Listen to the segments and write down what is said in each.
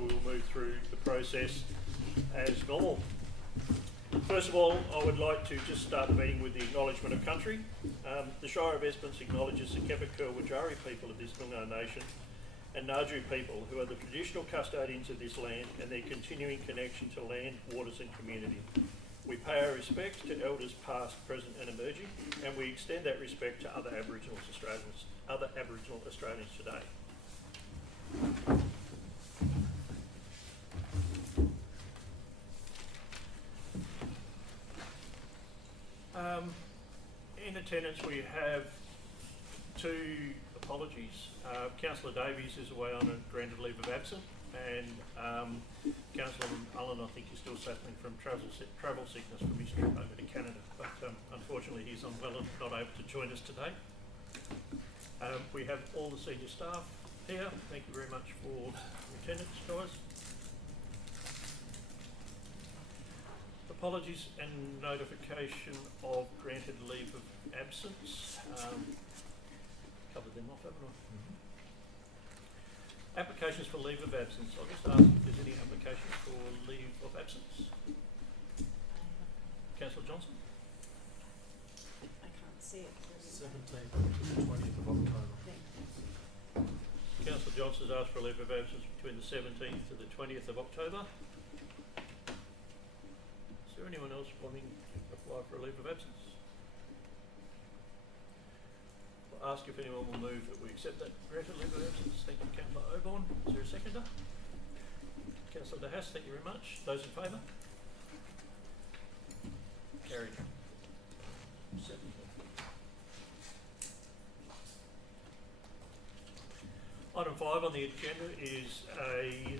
we will move through the process as normal. First of all, I would like to just start the meeting with the acknowledgement of country. The Shire of Esperance acknowledges the Kepakura people of this Noongar Nation and Naju people who are the traditional custodians of this land and their continuing connection to land, waters and community. We pay our respects to elders past, present and emerging, and we extend that respect to other Aboriginal Australians today. In attendance we have two apologies. Councillor Davies is away on a granted leave of absence, and Councillor Allen, I think, is still suffering from travel sickness from his trip over to Canada, but unfortunately he's unwell and not able to join us today. We have all the senior staff here. Thank you very much for your attendance, guys. Apologies and notification of granted leave of absence. Covered them off, haven't I? Applications for leave of absence. I'll just ask if there's any applications for leave of absence. Councillor Johnson? I can't see it. 17th to the 20th of October. Councillor Johnson has asked for a leave of absence between the 17th to the 20th of October. Is there anyone else wanting to apply for a leave of absence? I'll ask if anyone will move that we accept that granted leave of absence. Thank you, Councillor Oborne. Is there a seconder? Councillor De Haas, thank you very much. Those in favour? Carried. Item 5 on the agenda is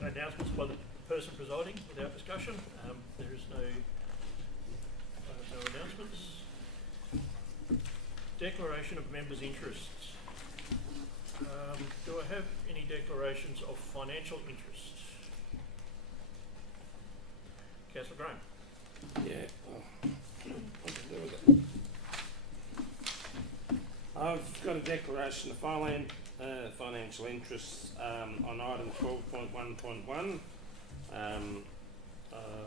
announcements by the person presiding without discussion. There is no announcements. Declaration of members' interests. Do I have any declarations of financial interest? Councillor Graham. Yeah, what to do with it? I've got a declaration of financial interests on item 12.1.1.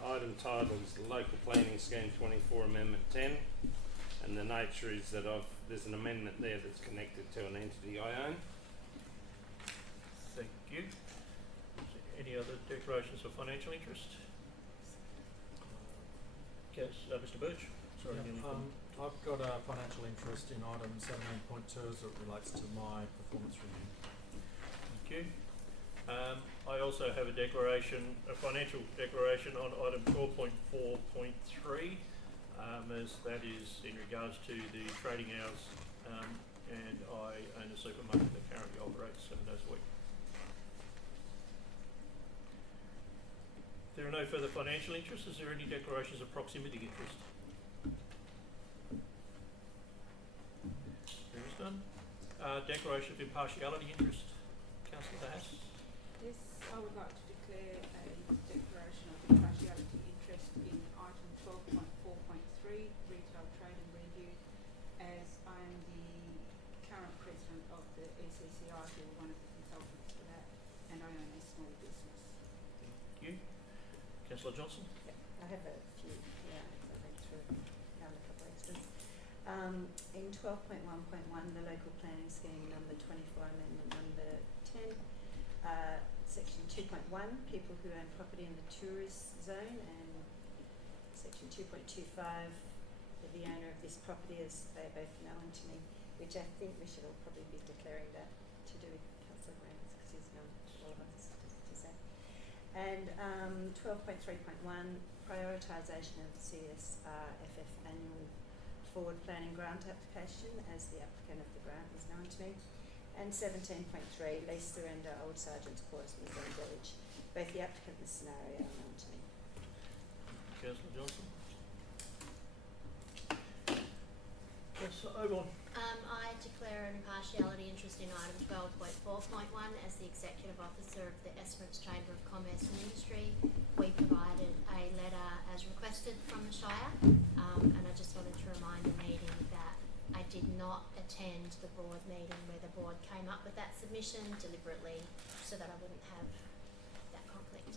Item title is the Local Planning Scheme 24 Amendment 10, and the nature is that there's an amendment there that's connected to an entity I own. Thank you. Any other declarations of financial interest? Yes, Mr. Birch. Sorry, I've got a financial interest in item 17.2 as it relates to my performance review. Thank you. I also have a financial declaration on item 12.4.3, as that is in regards to the trading hours, and I own a supermarket that currently operates 7 days a week. If there are no further financial interests, is there any declarations of proximity interest? There is none. Declaration of impartiality interest. Councillor De Haas. Yes, I would like to declare a declaration of impartiality interest in item 12.4.3, retail trade and review, as I am the current president of the ECCI, who are one of the consultants for that, and I own a small business. Thank you. Councillor Johnson. Yep, I have a few. Yeah, I read through a couple extras. In 12.1.1, the local planning scheme number 24 amendment number 10. Section 2.1, people who own property in the tourist zone, and section 2.25, the owner of this property, as they are both known to me, which I think we should all probably be declaring that to do with Councillor Graham, because he's known to all of us to say. And 12.3.1, prioritisation of CSRFF annual forward planning grant application, as the applicant of the grant is known to me. And 17.3, lease surrender Old Sergeant's Quarters, New Zealand Village. Both the applicant and the scenario are known to me. Councillor Johnson. Councillor Oborne. I declare an impartiality interest in item 12.4.1 as the Executive Officer of the Esperance Chamber of Commerce and Industry. We provided a letter as requested from the Shire, and I just wanted to remind the meeting that I did not attend the board meeting where the board came up with that submission deliberately, so that I wouldn't have that conflict.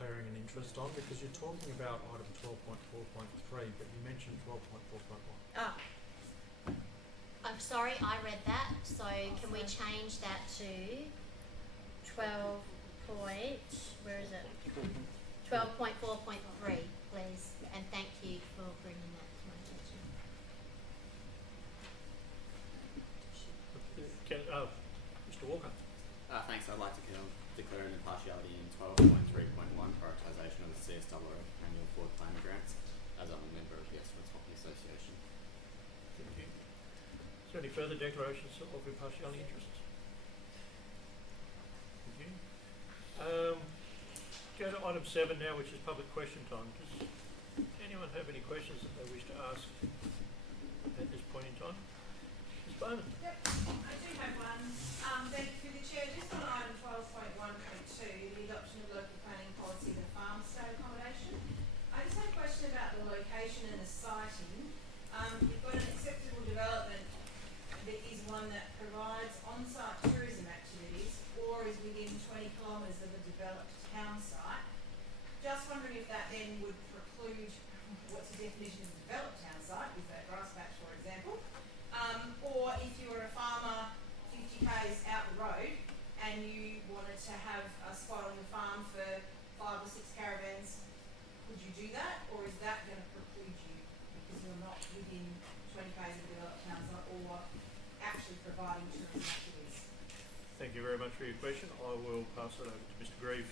declaring an interest on, because you're talking about item 12.4.3, but you mentioned 12.4.1. Ah, I'm sorry, I read that, so can we change that to 12 point, where is it? 12.4.3, please, and thank you for bringing that to my attention. Mr. Walker. Thanks. I'd like to declare an impartiality in 12.3.1, prioritisation of the CSWO annual flood planning grants, as I'm a member of the Estimates Hockey Association. Thank you. Is there any further declarations of impartiality interest? Thank you. Go to item 7 now, which is public question time. Does anyone have any questions that they wish to ask at this point in time? Ms. Bowman. Yep, I do have one. Thank you through the chair. Just on item 12.1.2, the adoption of local planning policy for farm stay accommodation. I just had a question about the location and the siting. You've got an acceptable development that is one that provides on-site tourism activities or is within 20 kilometres of a developed town site. Just wondering if that then would preclude what's the definition of a developed town site, is that grass patch for example, or if you were a farmer 50 k's out the road and you wanted to have a spot on the farm for 5 or 6 caravans, could you do that, or is that going to preclude you because you're not within 20 k's of a developed town site or actually providing tourism activities? Thank you very much for your question. I will pass it over to Mr. Grieve.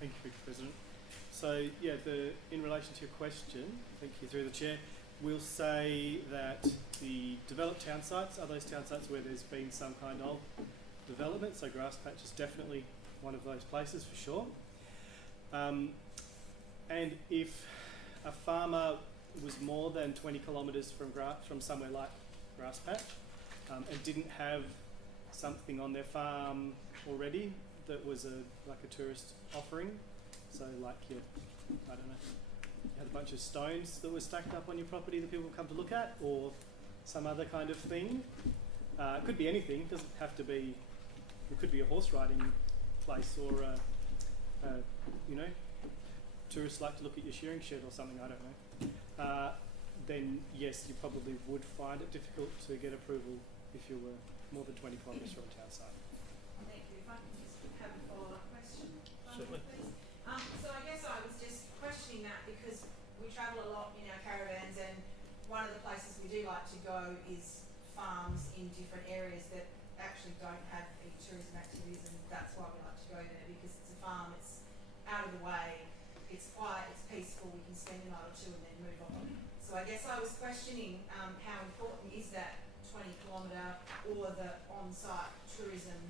Thank you, Mr. President. So, yeah, in relation to your question, thank you through the chair, we'll say that the developed town sites are those town sites where there's been some kind of development, so grass patch is definitely one of those places for sure. And if a farmer was more than 20 kilometres from somewhere like grass patch and didn't have something on their farm already that was like a tourist offering, so like you had a bunch of stones that were stacked up on your property that people come to look at, or some other kind of thing. It could be anything. It doesn't have to be. It could be a horse riding place, or tourists like to look at your shearing shed or something. I don't know. Then yes, you probably would find it difficult to get approval if you were more than 20 kilometres from a town site. Thank you. If I can just have a follow-up question. Certainly. Please. So I guess I was just questioning that because we travel a lot in our caravans, and one of the places we do like to go is farms in different areas that actually don't have any tourism activities, and that's why we like to go there, because it's a farm, it's out of the way, it's quiet, it's peaceful, we can spend a night or two and then move on. So I guess I was questioning how important is that 20 kilometre or the on-site tourism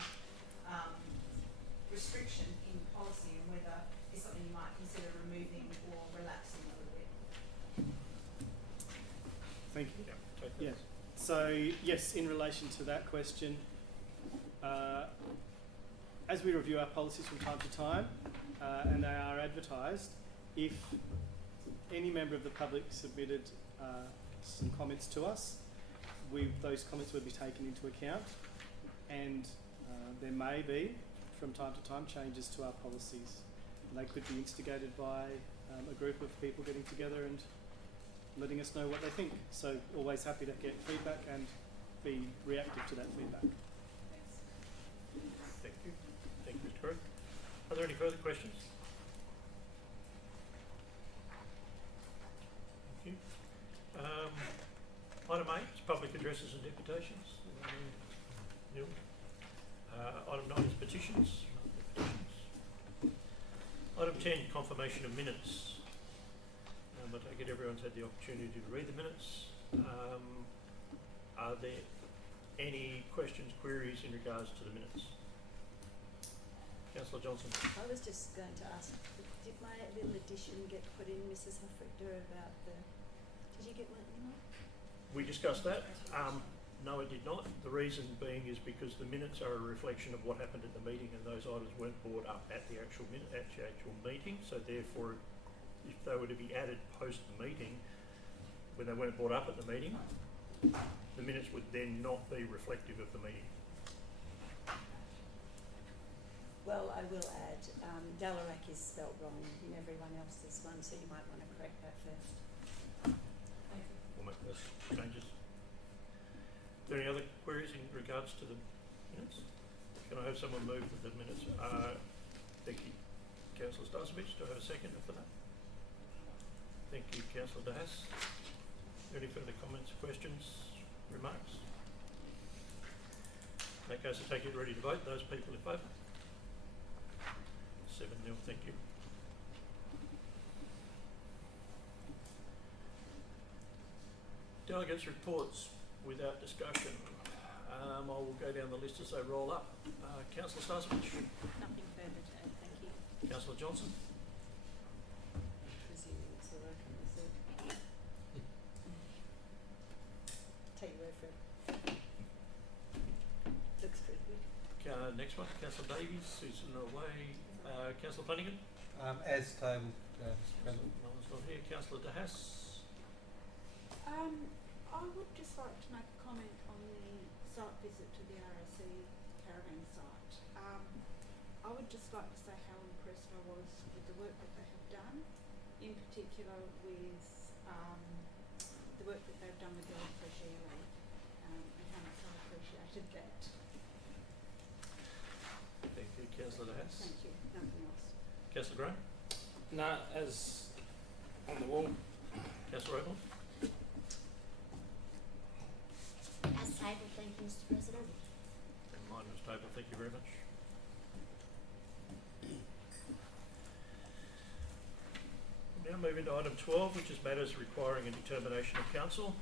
restriction in policy, and whether it's something you might consider removing or relaxing a little bit. Thank you. Yeah, take that. Yeah. So yes, in relation to that question, as we review our policies from time to time, and they are advertised, if any member of the public submitted some comments to us, those comments would be taken into account, and there may be, from time to time, changes to our policies. And they could be instigated by a group of people getting together and letting us know what they think. So always happy to get feedback and be reactive to that feedback. Thank you. Thank you, Mr. Grieve. Are there any further questions? Thank you. Item 8 is public addresses and deputations. Neil. Item 9 is petitions. Item 10, confirmation of minutes. I take it everyone's had the opportunity to read the minutes. Are there any questions, queries in regards to the minutes? Councillor Johnson. I was just going to ask, did my little addition get put in, Mrs. Huffrichter, about the... Did you get one email? We discussed that. No, it did not. The reason being is because the minutes are a reflection of what happened at the meeting, and those items weren't brought up at the actual meeting. So therefore, if they were to be added post the meeting, when they weren't brought up at the meeting, the minutes would then not be reflective of the meeting. Well, I will add, Dalarak is spelt wrong in everyone else's one, so you might want to correct that first. We'll make those changes. Are there any other queries in regards to the minutes? Can I have someone move that the minutes are, thank you, Councillor Stasevich. Do I have a seconder for that? Thank you, Councillor Dahas. Any further comments, questions, remarks? In that case, I take it ready to vote. Those people in favour? 7-0, thank you. Delegates' reports without discussion. I will go down the list as they roll up. Councillor Stasevich. Nothing further to add, thank you. Councillor Johnson. Presuming it's all right, is it? Take your word for it. Looks pretty good. Next one, Councillor Davies, Susan away. Councillor Flanagan. As tabled, Mr. President. No one's not here. Councillor Dahas. I would just like to make a comment on the site visit to the RAC caravan site. I would just like to say how impressed I was with the work that they have done, in particular with the work that they've done with the fresh air league, and how much I appreciated that. Thank you, Councillor Dahas. Thank you. Nothing else. Councillor Graham. No, as on the wall. Councillor Ogle. As tabled, thank you, Mr. President. And mine was tabled. Thank you very much. Now move into item 12, which is matters requiring a determination of council,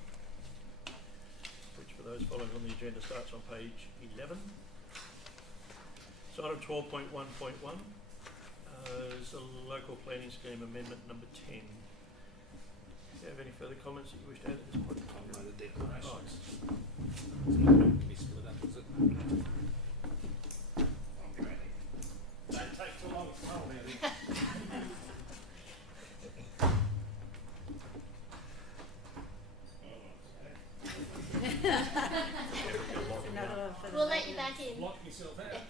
which for those following on the agenda starts on page 11. So item 12.1.1 is the local planning scheme amendment number 10. Do you have any further comments that you wish to add at this point? I've made a declaration. Oh, It's not going to be split up, is it? I'm ready. Don't take too long to roll, Andy. Another one for the We'll let you vote. back in. Lock yourself out.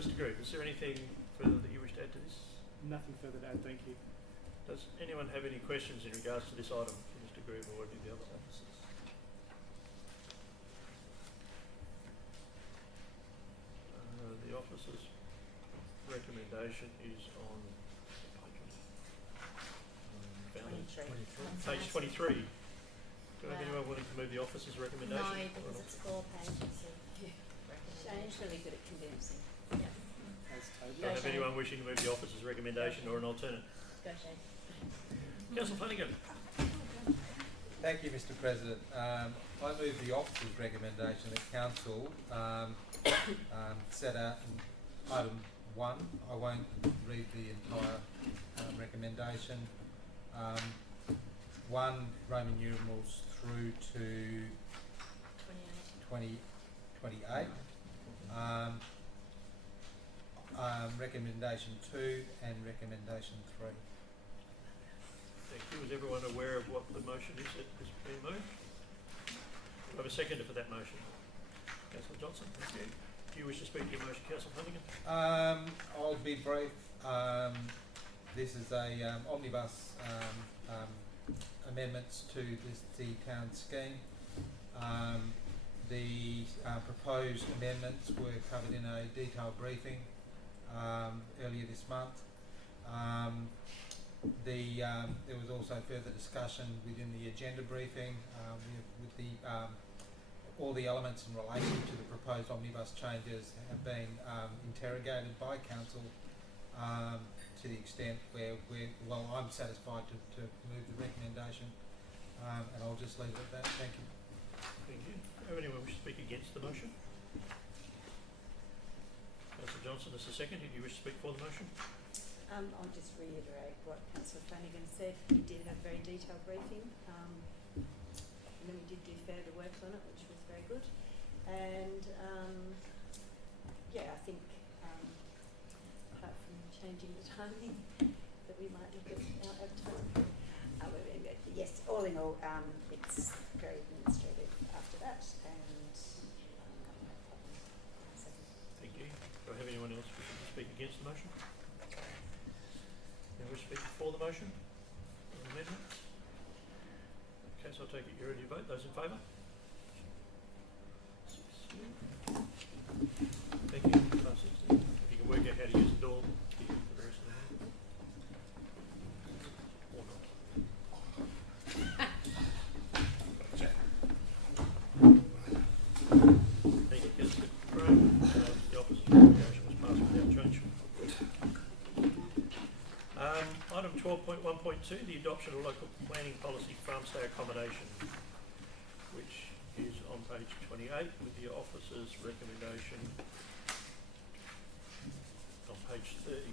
Mr. Grieve, is there anything further that you wish to add to this? Nothing further to add, thank you. Does anyone have any questions in regards to this item for Mr. Grieve or any of the other officers? The officer's recommendation is on page 23. Do I have anyone wanting to move the officer's recommendation? No, because it's 4 pages of Shane's really good at condensing. Yeah. As tabled. Do I have anyone wishing to move the officer's recommendation or an alternate? Go, Shane. Councillor Flanagan. Thank you, Mr. President. I move the officer's recommendation that council set out in item 1. I won't read the entire recommendation. 1 Roman numerals through to 28. Recommendation 2 and recommendation 3. Thank you. Is everyone aware of what the motion is that has been moved? Do I have a seconder for that motion? Councillor Johnson, thank you. Do you wish to speak to your motion, Councillor Flanagan? I'll be brief. This is a omnibus amendments to the town scheme. The proposed amendments were covered in a detailed briefing earlier this month. There was also further discussion within the agenda briefing with the all the elements in relation to the proposed omnibus changes have been interrogated by council to the extent where I'm satisfied to move the recommendation, and I'll just leave it at that. Thank you. Thank you. Do anyone wish to speak against the motion? Councillor Johnson, as the second. Do you wish to speak for the motion? I'll just reiterate what Councillor Flanagan said. We did have a very detailed briefing, and then we did do further work on it, which was very good. And yeah, I think apart from changing the timing, that we might look at our advertising. Yes, all in all, it's very administrative after that, and no problem. Thank you. the motion? Anyone wish to speak for the motion? Or the amendment? Okay, so I'll take it you're ready to vote. Those in favour? Thank you. If you can work out how to use the door, you can the rest of the hand. Or not. Thank you, Councillor Graham. The officer's recommendation was passed without change. Item 12.1.2, the adoption of local planning policy farm stay accommodation, which is on page 28 with the officer's recommendation on page 30.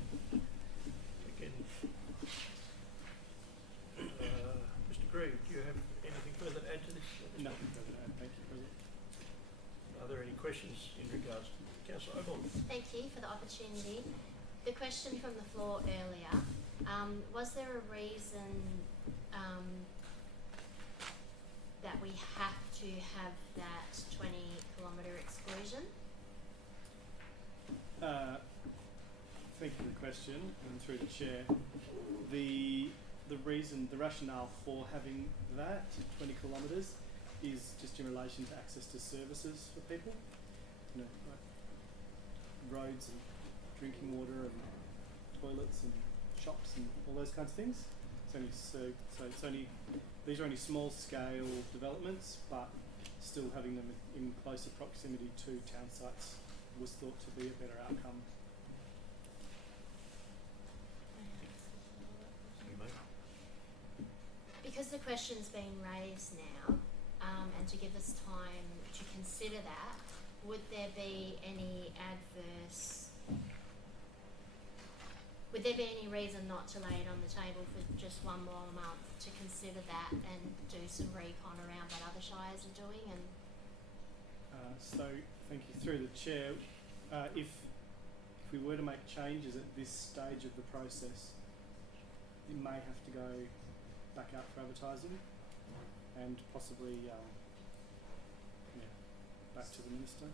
Again, Mr. Grieve, do you have anything further to add to this? Nothing further to add. Thank you, President. Are there any questions in regards to Councillor Oborn? Thank you for the opportunity. The question from the floor earlier, was there a reason that we have to have that 20-kilometre exclusion? Thank you for the question, and through the chair. The reason, the rationale for having that 20 kilometres is just in relation to access to services for people, you know, like roads and drinking water and toilets and shops and all those kinds of things. It's only it's only, these are only small scale developments, but still having them in closer proximity to town sites was thought to be a better outcome. Because the question's been raised now, and to give us time to consider that, would there be any reason not to lay it on the table for just one more month to consider that and do some recon around what other shires are doing? And so, thank you. Through the chair, if we were to make changes at this stage of the process, it may have to go back out for advertising and possibly back to the minister.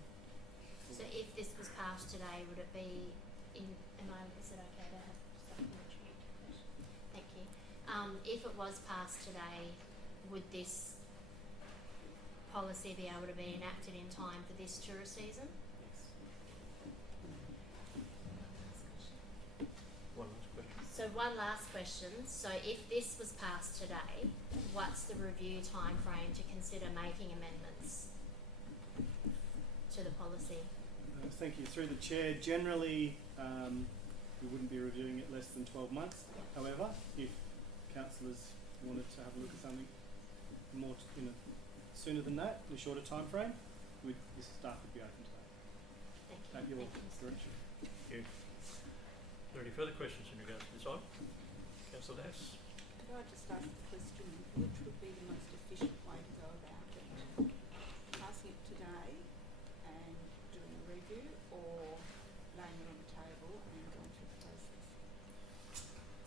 so if this was passed today, would it be is it okay to have supplementary question? Thank you. If it was passed today, would this policy be able to be enacted in time for this tourist season? One last question. So one last question. So if this was passed today, what's the review time frame to consider making amendments to the policy? Thank you. Through the chair, generally we wouldn't be reviewing it less than 12 months. However, if councillors wanted to have a look at something more sooner than that, in a shorter time frame, this staff would be open to that. Thank you. At your Thank you, Mr. direction. Thank you. Are there any further questions in regards to this item? Councillor Nass? Could I just ask the question, which would be the most efficient way to go about it? Passing it today and doing a review, or laying it on the table and going through the process?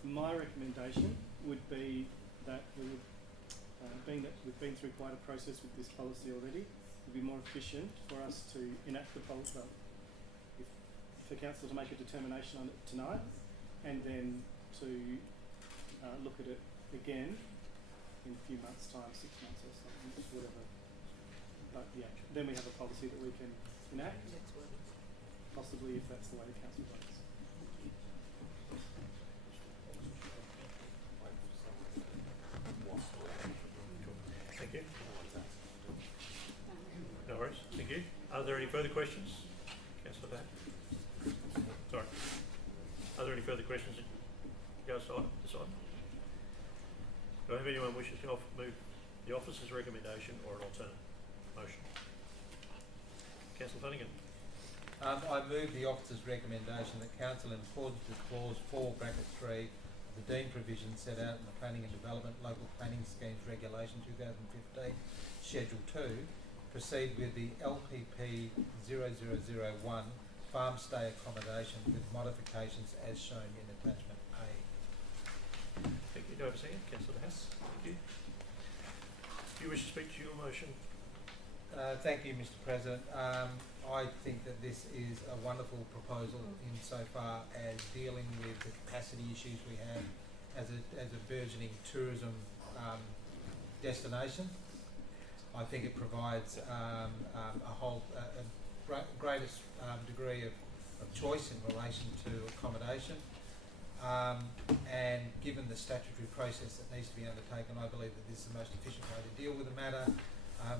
My recommendation would be that we would, being that we've been through quite a process with this policy already, it would be more efficient for us to enact the policy, well, for council to make a determination on it tonight, and then to look at it again in a few months' time, 6 months or something, whatever. But yeah, then we have a policy that we can enact, possibly if that's the way the council votes. Thank you. No worries. Thank you. Are there any further questions? Councillor Day? Sorry. Are there any further questions in regards to this item? Do I have anyone wishes to move the officer's recommendation or an alternate motion? Councillor Flanagan. I move the officer's recommendation that council, in accordance with clause 4(3) of the Dean provision set out in the Planning and Development Local Planning Schemes Regulation 2015, Schedule 2, proceed with the LPP 0001 farm stay accommodation with modifications as shown in attachment A. Thank you. Do I have a second? Councillor Hass. Thank you. Do you wish to speak to your motion, Thank you, Mr. President. I think that this is a wonderful proposal insofar as dealing with the capacity issues we have as a burgeoning tourism destination. I think it provides a greatest degree of choice in relation to accommodation. And given the statutory process that needs to be undertaken, I believe that this is the most efficient way to deal with the matter,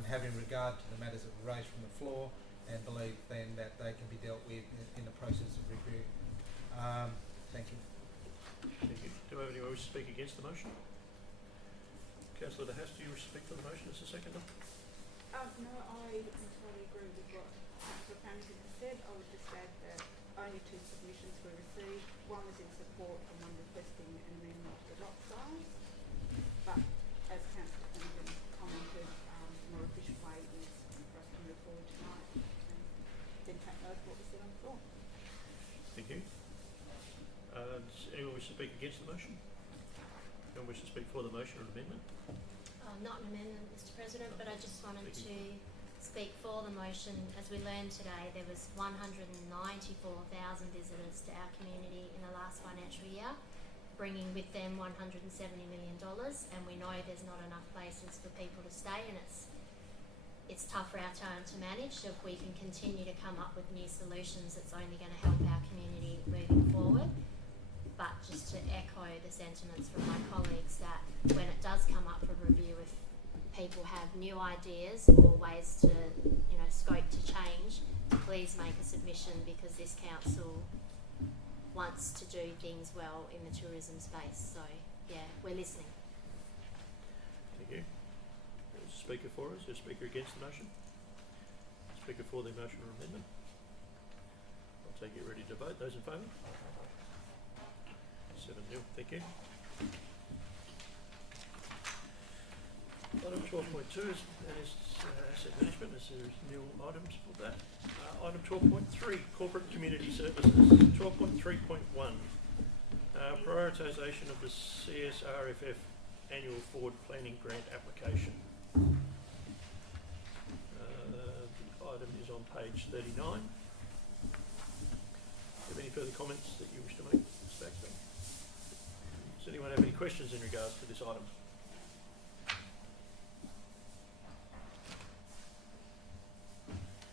having regard to the matters that were raised from the floor, and believe then that they can be dealt with in the process of review. Thank you. Thank you. Do I have anyone wish to speak against the motion? Councillor De Haas, do you wish to speak for the motion as a seconder? No, I entirely agree with what Councillor Farrington has said. I would just add that only 2 submissions were received. One was in support and one requesting an amendment to the lot size. But as Councillor Farrington commented, the more efficient way is for us to move forward tonight and then take note of what was said on the floor. Thank you. Does anyone wish to speak against the motion? Anyone wish to speak for the motion or amendment? Not an amendment, Mr. President, but I just wanted to speak for the motion. As we learned today, there was 194,000 visitors to our community in the last financial year, bringing with them $170 million, and we know there's not enough places for people to stay, and it's tough for our town to manage. So if we can continue to come up with new solutions, it's only going to help our community moving forward. But just to echo the sentiments from my colleagues, that when it does come up for review, if people have new ideas or ways to, scope to change, please make a submission, because this council wants to do things well in the tourism space. So, yeah, we're listening. Thank you. There's a speaker for us, a speaker against the motion? Speaker for the motion or amendment? I'll take it ready to vote. Those in favour? 7-0. Thank you. Item 12.2 is asset management. Is there new items for that? Item 12.3, corporate community services. 12.3.1, prioritisation of the CSRFF annual forward planning grant application. The item is on page 39. Do you have any further comments that you wish to make, Mr. Baxter? Does anyone have any questions in regards to this item?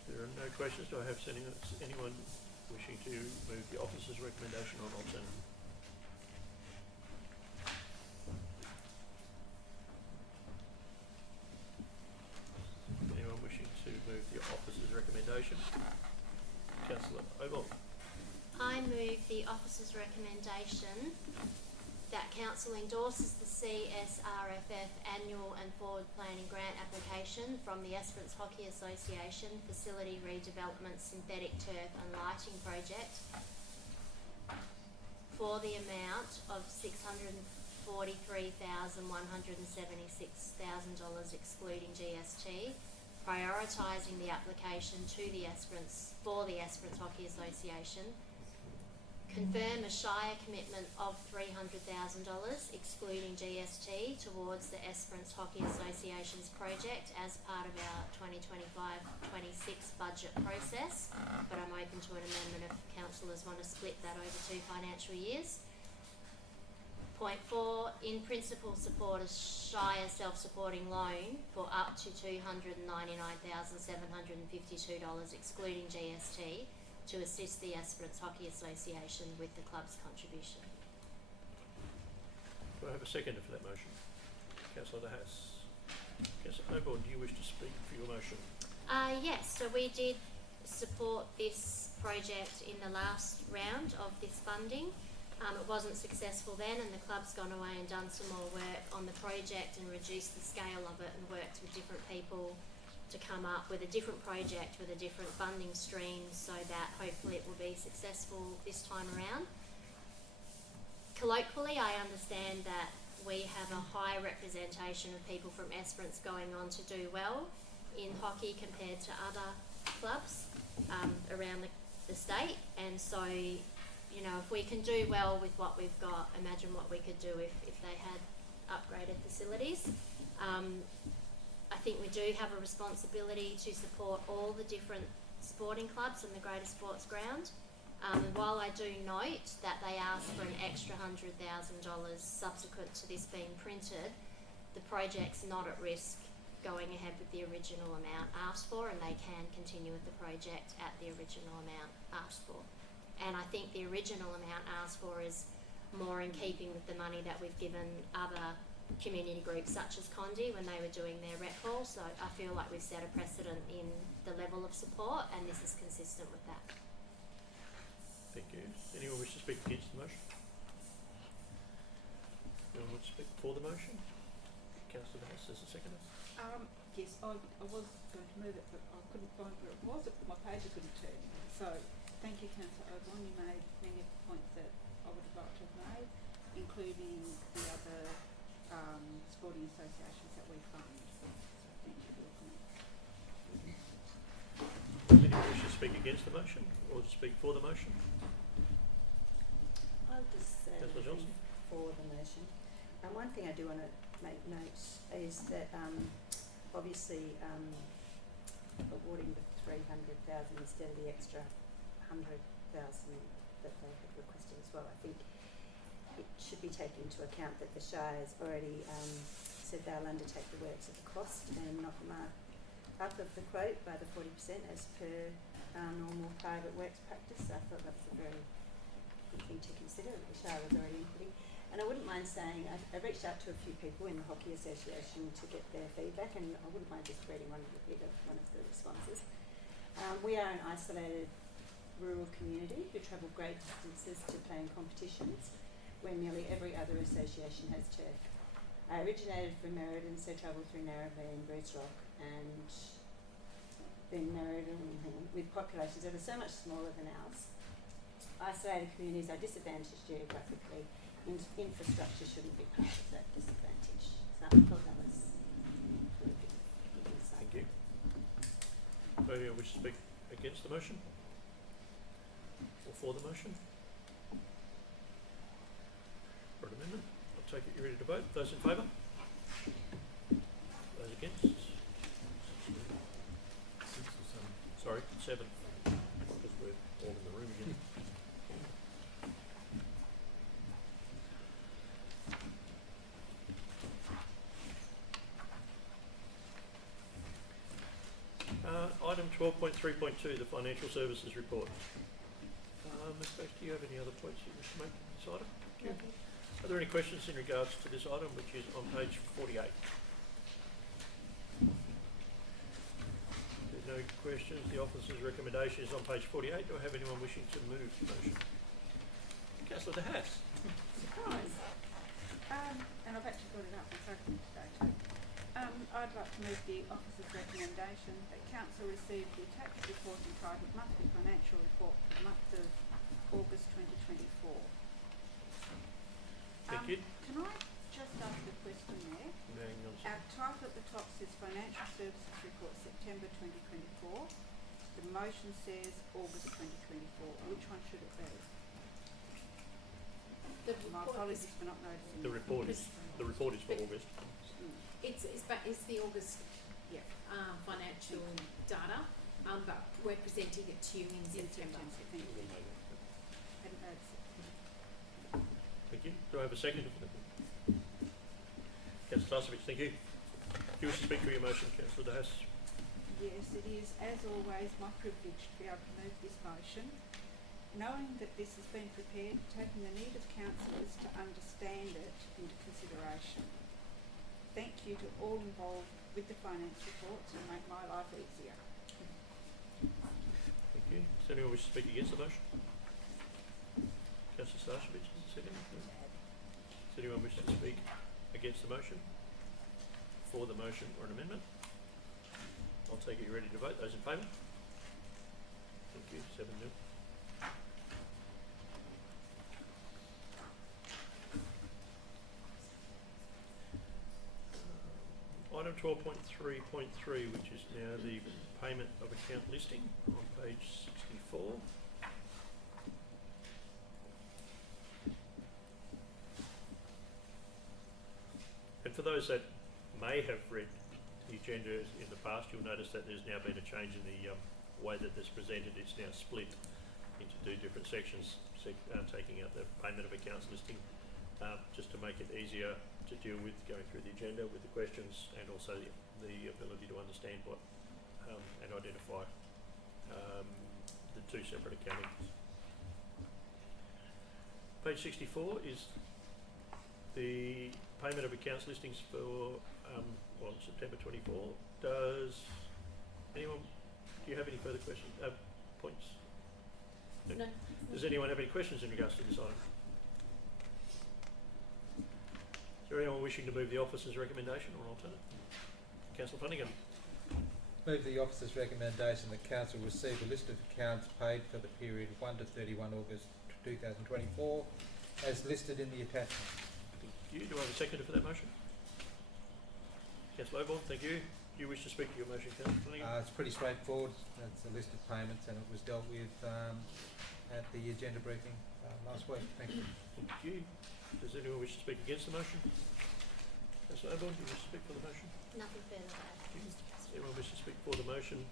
There are no questions. Do I have anyone wishing to move the officer's recommendation on alternative? Anyone wishing to move the officer's recommendation? Councillor Oval. I move the officer's recommendation that Council endorses the CSRFF annual and forward planning grant application from the Esperance Hockey Association Facility Redevelopment Synthetic Turf and Lighting Project for the amount of $643,176,000 excluding GST, prioritising the application to the Esperance Hockey Association. Confirm a Shire commitment of $300,000 excluding GST towards the Esperance Hockey Association's project as part of our 2025-26 budget process, but I'm open to an amendment if councillors want to split that over 2 financial years. Point 4, in principle support a Shire self-supporting loan for up to $299,752 excluding GST to assist the Esperance Hockey Association with the club's contribution. Do I have a seconder for that motion? Councillor De Haas. Councillor Oborne, do you wish to speak for your motion? Yes, so we did support this project in the last round of this funding. It wasn't successful then, and the club's gone away and done some more work on the project and reduced the scale of it and worked with different people to come up with a different project with a different funding stream, so that hopefully it will be successful this time around. Colloquially, I understand that we have a high representation of people from Esperance going on to do well in hockey compared to other clubs around the state, and so if we can do well with what we've got, imagine what we could do if they had upgraded facilities. I think we do have a responsibility to support all the different sporting clubs in the Greater Sports Ground. And while I do note that they asked for an extra $100,000 subsequent to this being printed, the project's not at risk going ahead with the original amount asked for, and they can continue with the project at the original amount asked for. And I think the original amount asked for is more in keeping with the money that we've given other community groups such as Condi when they were doing their rec hall. So I feel like we've set a precedent in the level of support, and this is consistent with that. Thank you. Anyone wish to speak against the motion? Anyone want to speak for the motion? Councillor Bass as the seconder. Yes, I was going to move it, but I couldn't find where it was. My page couldn't turn. So, thank you, Councillor Oborn. You made many of the points that I would have liked to have made, including the other sporting associations that we fund. So, thank you for your comments. Anyone wish to speak against the motion or to speak for the motion? I'll just say Councillor Johnson. for the motion. One thing I do want to make note is that obviously awarding the 300,000 instead of the extra 100,000 that they had requested as well. I think it should be taken into account that the Shire has already said they'll undertake the works at the cost and not mark up of the quote by the 40% as per normal private works practice. I thought that was a very good thing to consider that the Shire was already inputting. And I wouldn't mind saying, I've reached out to a few people in the Hockey Association to get their feedback, and I wouldn't mind just reading one of the responses. We are an isolated rural community who travel great distances to play in competitions where nearly every other association has turf. I originated from Merredin, so travelled through Narrabeen and Bruce Rock, and then Merredin with populations that are so much smaller than ours. Isolated communities are disadvantaged geographically. Infrastructure shouldn't be part of that disadvantage. So I thought that was a good insight. Thank you. Anyone wish to speak against the motion or for the motion? For an amendment? I'll take it you're ready to vote. Those in favour? Those against? 6 or 7. Sorry, 7. Because we're all in the room again. Item 12.3.2, the Financial Services Report. Ms. Bax, do you have any other points you wish to make on this item? Okay. Are there any questions in regards to this item, which is on page 48? There's no questions. The officer's recommendation is on page 48. Do I have anyone wishing to move the motion? Councillor De Haas. Surprise. And I've actually got it up in front of me today too. I'd like to move the officer's recommendation that Council receive the attached report entitled Monthly Financial Report for the month of August 2024. Thank you. Can I just ask a question there? Hang on a Our second. title at the top says Financial Services Report September 2024. The motion says August 2024. Which one should it be? My apologies for not noticing. The report is for August. It's the August Yeah. financial data, but we're presenting it to you in September. Thank you. Hadn't noticed it. Thank you. Do I have a second? Councillor Starcevic, thank you. Do you wish to speak for your motion, Councillor De Haas? Yes, it is, as always, my privilege to be able to move this motion, knowing that this has been prepared, taking the need of councillors to understand it into consideration. Thank you to all involved with the finance reports and make my life easier. Thank you. Does anyone wish to speak against the motion? Councillor Starcevic, second. Does anyone wish to speak against the motion? For the motion or an amendment? I'll take it you're ready to vote. Those in favour? Thank you. 7-0. Item 12.3.3, which is now the payment of account listing on page 64. And for those that may have read the agenda in the past, you'll notice that there's now been a change in the way that it's presented. It's now split into two different sections, taking out the payment of accounts listing, just to make it easier to deal with going through the agenda with the questions, and also the ability to understand what and identify the two separate accountings. Page 64 is the payment of accounts listings for September 24. Does anyone, do you have any further questions, points? No. Does anyone have any questions in regards to this item? Is there anyone wishing to move the officer's recommendation or an alternate? Councillor Flanagan. Move the officer's recommendation that council receive a list of accounts paid for the period 1 to 31 August 2024 as listed in the attachment. Thank you. Do I have a seconder for that motion? Councillor Oborne, thank you. Do you wish to speak to your motion, Councillor Flanagan? It's pretty straightforward. It's a list of payments and it was dealt with at the agenda briefing last week. Thank you. Thank you. Does anyone wish to speak against the motion? Councillor Oborne, do you wish to speak for the motion? Nothing further to add, Mr. Does President. anyone wish to speak for the motion,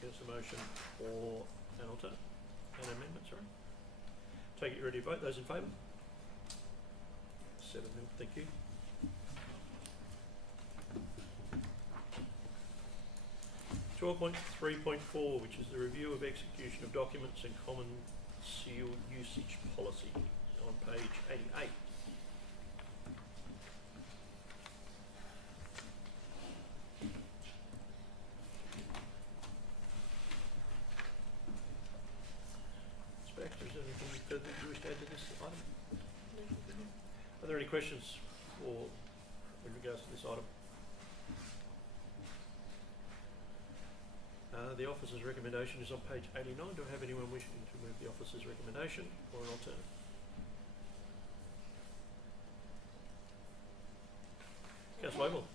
against the motion, or an alternate? An amendment, sorry. Take it, ready to vote. Those in favour? 7 0. Thank you. (12.3.4), which is the review of execution of documents and common seal usage policy, on page 88. Inspector, is there anything further that you wish to add to this item? Are there any questions with regards to this item? The officer's recommendation is on page 89. Do I have anyone wishing to move the officer's recommendation or an alternate? Councillor Oborne.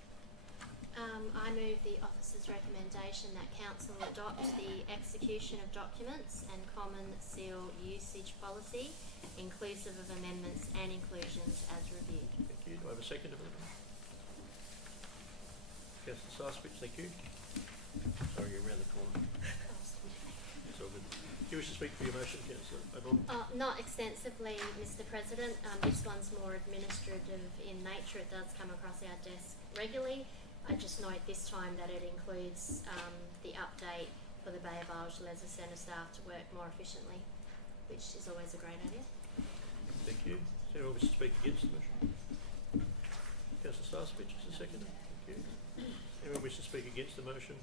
I move the officer's recommendation that council adopt the execution of documents and common seal usage policy, inclusive of amendments and inclusions as reviewed. Thank you. Do I have a seconder for that? Councillor Sarswitch, thank you. Sorry, you're around the corner. It's all good. Do you wish to speak for your motion, Councillor Oborne? Not extensively, Mr. President. This one's more administrative in nature. It does come across our desk regularly. I just note this time that it includes the update for the Bay of Isles Leisure Centre staff to work more efficiently, which is always a great idea. Thank you. Does anyone wish to speak against the motion? Councillor Sarswitch is the seconder. Thank you. Anyone wish to speak against the motion?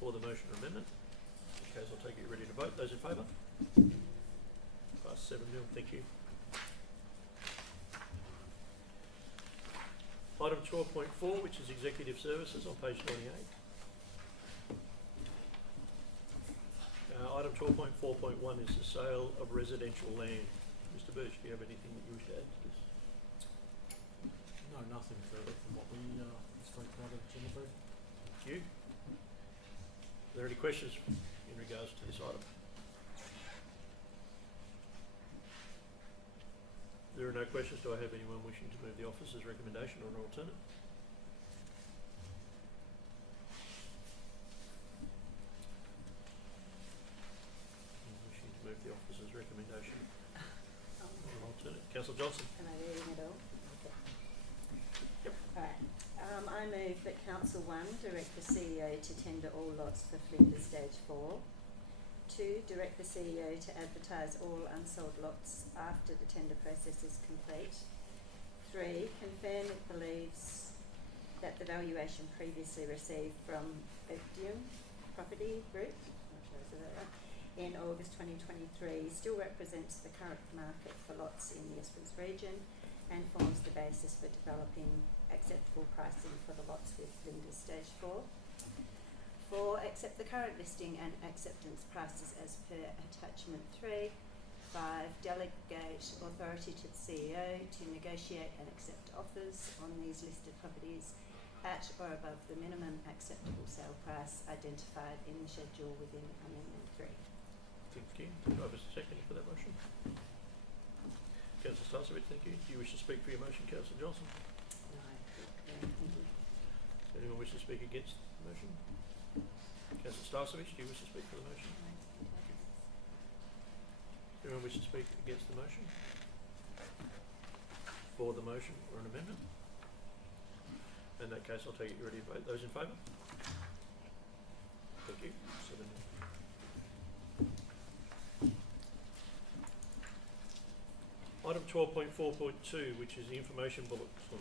For the motion or amendment? In which case I'll take it ready to vote. Those in favour? Pass 7 0. Thank you. Item 12.4, which is executive services, on page 98. Item 12.4.1 is the sale of residential land. Mr. Birch, do you have anything that you wish to add to this? No, nothing further from what we spoke about at agenda briefing. Thank you. Are there any questions in regards to this item? If there are no questions, do I have anyone wishing to move the officer's recommendation or an alternate? Wishing to move the officer's recommendation or an alternate? Councillor Johnson. Am I reading it all? Okay. Yep. Alright. I move that Council 1 direct the CEO to tender all lots for Flinders Stage 4. 2. Direct the CEO to advertise all unsold lots after the tender process is complete. 3. Confirm it believes that the valuation previously received from Epdium Property Group, not sure is that right, in August 2023 still represents the current market for lots in the Esperance region and forms the basis for developing acceptable pricing for the lots with Flinders Stage 4. 4. Accept the current listing and acceptance prices as per attachment 3. 5. Delegate authority to the CEO to negotiate and accept offers on these listed properties at or above the minimum acceptable sale price identified in the schedule within Amendment 3. Thank you. Do I have a second for that motion? Councillor Sarswitch, thank you. Do you wish to speak for your motion, Councillor Johnson? No, thank you. Anyone wish to speak against the motion? Councillor Starcevich, do you wish to speak for the motion? Anyone wish to speak against the motion? For the motion or an amendment? In that case, I'll take it you're ready to vote. Those in favour? Thank you. 7. Item 12.4.2, which is the information bulletin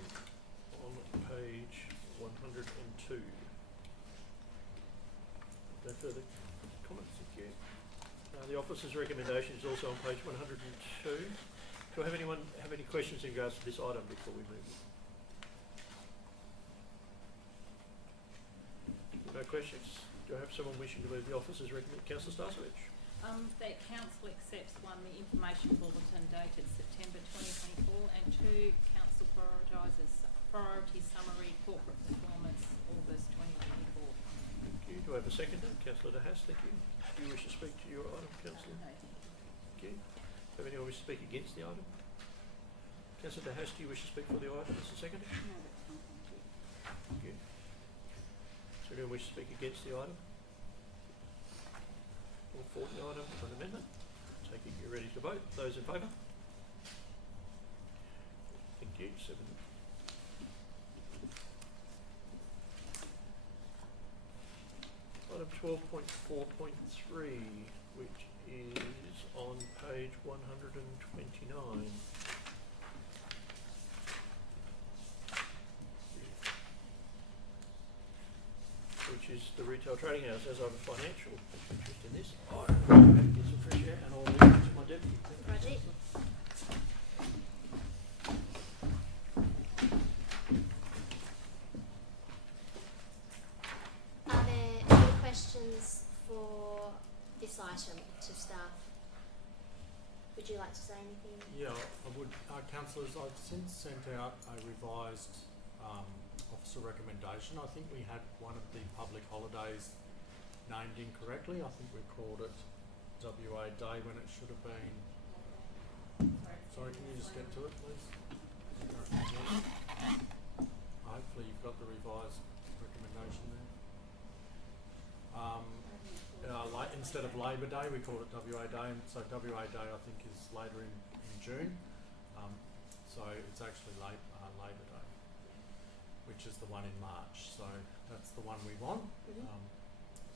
on page 102. No further comments, thank you. The officer's recommendation is also on page 102. Do I have anyone have any questions in regards to this item before we move? No questions. Do I have someone wishing to move the officer's recommendation? Councillor Starcevich. That council accepts 1, the information bulletin dated September 2024, and 2, council priority summary corporate performance August 2024. Thank you. Do I have a seconder? Councillor De Haas, thank you. Do you wish to speak to your item, Councillor? No, thank you. Thank you. Have anyone wish to speak against the item? Councillor De Haas, do you wish to speak for the item as a seconder? No, that's fine, thank you. Thank you. So anyone wish to speak against the item? Or for the item for an amendment? Take it you're ready to vote. Those in favour? Thank you. 7. Item 12.4.3, which is on page 129. Which is the retail trading hours. As I have a financial interest in this, I will get some fresh air and I'll leave it to my deputy. Roger. Are there any questions for this item to staff? Would you like to say anything? Yeah, I would. Councillors, I've since sent out a revised officer recommendation. I think we had one of the public holidays named incorrectly. I think we called it WA Day when it should have been. Sorry, can you just get to it, please? Hopefully you've got the revised recommendation there. Instead of Labor Day, we called it WA Day, and so WA Day I think is later in June. So it's actually Labor Day, which is the one in March. So that's the one we want.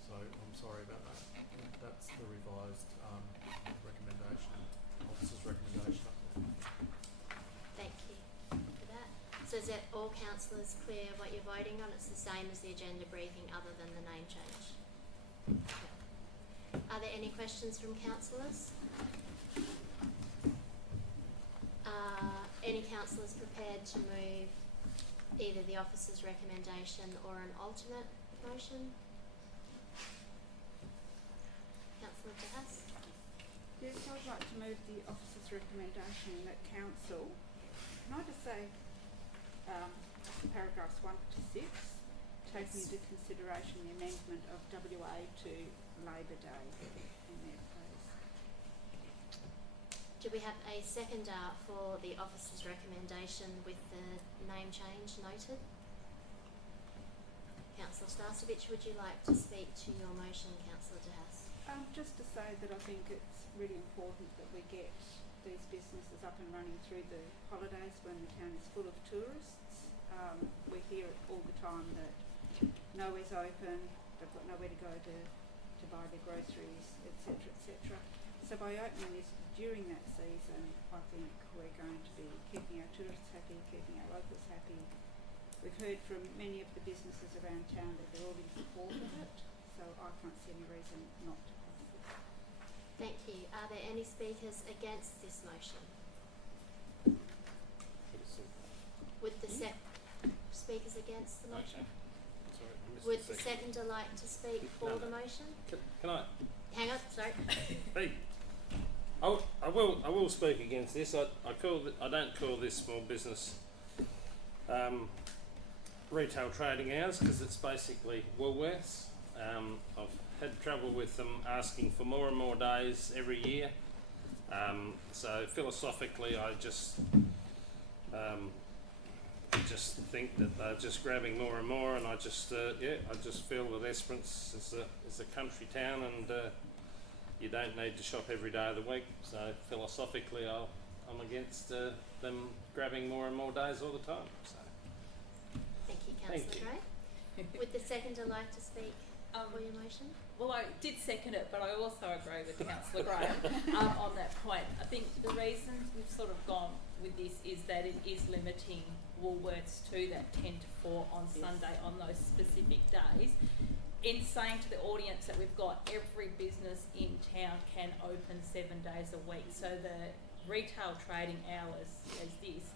So I'm sorry about that. That's the revised recommendation, officer's recommendation. Thank you for that. So is that all councillors clear what you're voting on? It's the same as the agenda briefing other than the name change. Okay. Are there any questions from councillors? Any councillors prepared to move either the officer's recommendation or an alternate motion? Councillor De Haas? Yes, I'd like to move the officer's recommendation that council, can I just say, paragraphs 1 to 6, taking into consideration the amendment of WA to Labor Day in there, please. Do we have a seconder for the officer's recommendation with the name change noted? Councillor Starcevich, would you like to speak to your motion, Councillor De Haas? Just to say that I think it's really important that we get these businesses up and running through the holidays when the town is full of tourists. We hear it all the time that nowhere's open, they've got nowhere to go to buy their groceries, etc., etc. So by opening this during that season, I think we're going to be keeping our tourists happy, keeping our locals happy. We've heard from many of the businesses around town that they're all in support of it, so I can't see any reason not to pass this. Thank you. Are there any speakers against this motion? Would the speakers against the motion? Sorry, Would the seconder like to speak for the motion? Can I? Hang on, sorry. Hey, I will speak against this. I don't call this small business retail trading hours because it's basically Woolworths. I've had trouble with them asking for more and more days every year. So philosophically, I just just think that they're just grabbing more and more, and I just feel that Esperance is a country town, and you don't need to shop every day of the week. So philosophically, I'm against them grabbing more and more days all the time. So Thank you, Thank Councillor you. Gray. Would the seconder like to speak for your motion? Well, I did second it, but I also agree with Councillor Graham on that point. I think the reason we've sort of gone with this is that it is limiting Woolworths to that 10 to 4 on Sunday on those specific days. In saying to the audience that we've got every business in town can open 7 days a week, so the retail trading hours as this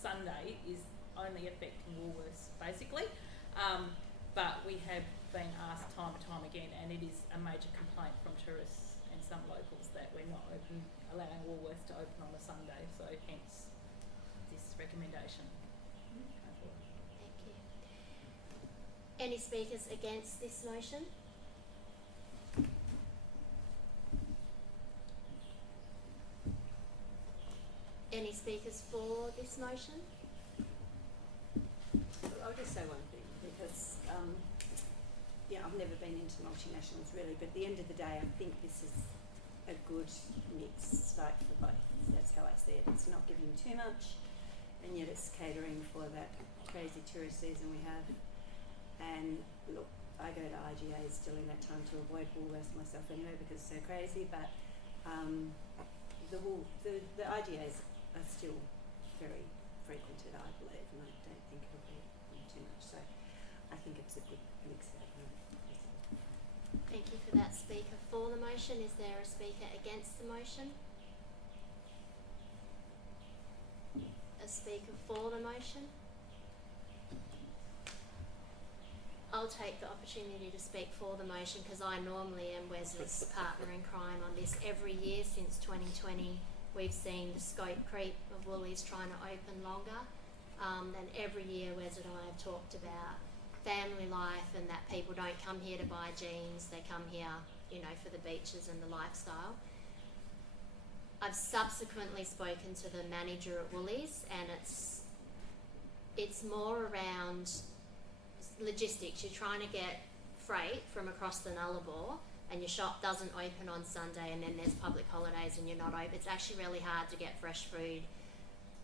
Sunday is only affecting Woolworths basically. But we have been asked time and time again, and it is a major complaint from tourists and some locals that we're not allowing Woolworths to open on a Sunday, so hence this recommendation. Thank you. Any speakers against this motion? Any speakers for this motion? I'll just say one thing, because I've never been into multinationals really, but at the end of the day I think this is a good mix, like for both. That's how I see it. It's not giving too much, and yet it's catering for that crazy tourist season we have. And look, I go to IGAs still in that time to avoid Woolworths myself anyway because it's so crazy, but the IGAs are still very frequented, I believe, and I don't think it'll be too much. So I think it's a good mix there. Thank you for that. Speaker for the motion. Is there a speaker against the motion? A speaker for the motion? I'll take the opportunity to speak for the motion because I normally am Wes's partner in crime on this. Every year since 2020 we've seen the scope creep of Woolies trying to open longer, and every year Wes and I have talked about family life and that people don't come here to buy jeans, they come here, you know, for the beaches and the lifestyle. I've subsequently spoken to the manager at Woolies, and it's more around logistics. You're trying to get freight from across the Nullarbor and your shop doesn't open on Sunday, and then there's public holidays and you're not open. It's actually really hard to get fresh food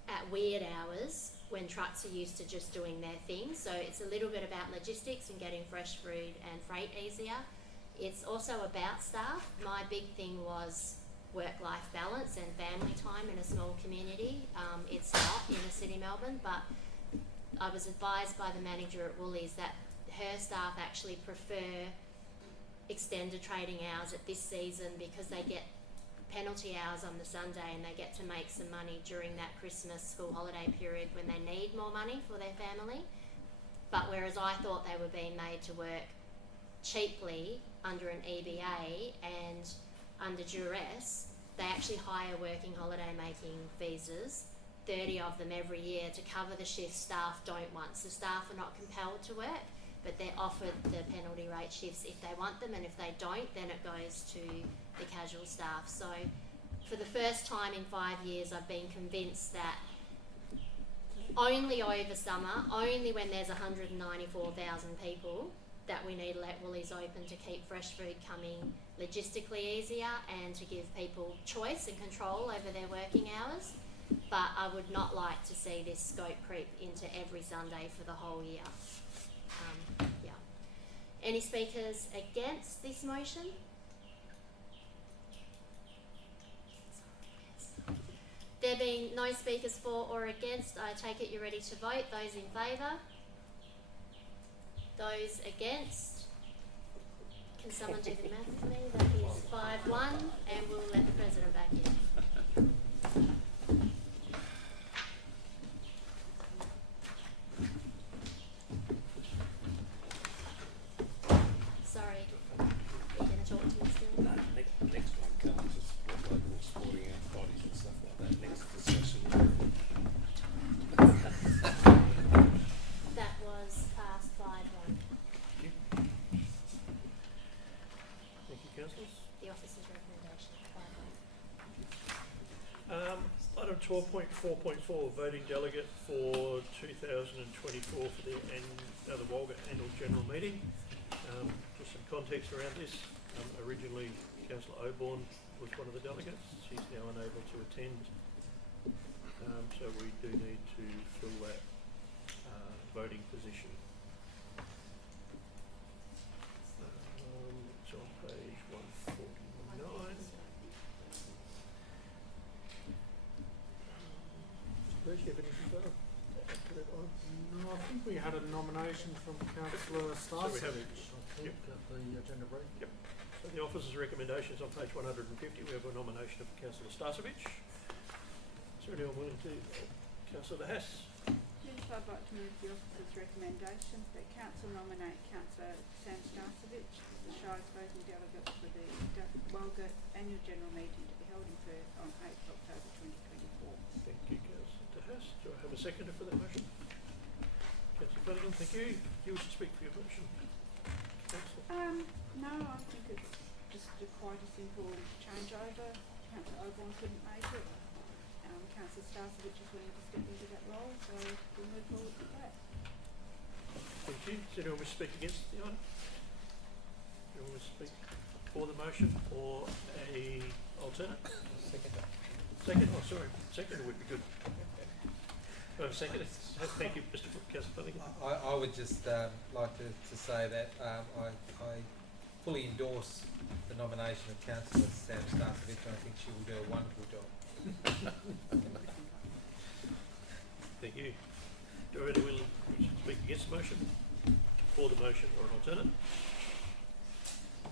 at weird hours when trucks are used to just doing their thing. So it's a little bit about logistics and getting fresh food and freight easier. It's also about staff. My big thing was work-life balance and family time in a small community. It's not in a city Melbourne, but I was advised by the manager at Woolies that her staff actually prefer extended trading hours at this season because they get penalty hours on the Sunday and they get to make some money during that Christmas school holiday period when they need more money for their family. But whereas I thought they were being made to work cheaply under an EBA and under duress, they actually hire working holiday making visas, 30 of them every year, to cover the shifts staff don't want. So staff are not compelled to work, but they're offered the penalty rate shifts if they want them, and if they don't, then it goes to the casual staff. So for the first time in 5 years, I've been convinced that only over summer, only when there's 194,000 people, that we need to let Woolies open to keep fresh food coming logistically easier and to give people choice and control over their working hours. But I would not like to see this scope creep into every Sunday for the whole year. Any speakers against this motion? There being no speakers for or against, I take it you're ready to vote. Those in favour? Those against? Can someone do the math for me? That is 5-1, and we'll let the President back in. Sorry, are you going to talk to me still? No, next one comes is what local sporting bodies and stuff like that. Next discussion. That was passed 5-1. Thank you, councillors. The officer's recommendation, 5-1. Item 12.4.4, voting delegate for 2024 for the Walgett Annual General Meeting. Just some context around this. Originally, Councillor Oborne was one of the delegates. She's now unable to attend, so we do need to fill that voting position. It's on page 149. Do you have anything further to add to that item? No, I think we had a nomination from Councillor Starcevich, have- I think, at the agenda brief. Yep. So the officer's recommendations on page 150, we have a nomination of Councillor Starcevich. Is there anyone willing to? Councillor De Haas. Yes, I'd like to move the officer's recommendations that council nominate Councillor Sam Starcevich as the Shire's voting delegate for the Walgett Annual General Meeting to be held in Perth on 8th October 2024. Thank you, Councillor De Haas. Do I have a seconder for that motion? Councillor Flanagan, thank you. Do you wish to speak for your motion? Councillor? No, I think it's just quite a simple changeover. Councillor Oborne couldn't make it. Councillor Starcevich is willing to step into that role, so we'll move forward with that. Thank you. Does anyone wish to speak against the item? Anyone wish to speak for the motion or a alternate? Seconder. Second? Oh, sorry. Seconder would be good. Second. Thank you, Mr. Councillor Flanagan. I would just like to say that I fully endorse the nomination of Councillor Sam Starcevich. I think she will do a wonderful job. Thank you. Do I have anyone wish to speak against the motion? For the motion or an alternate?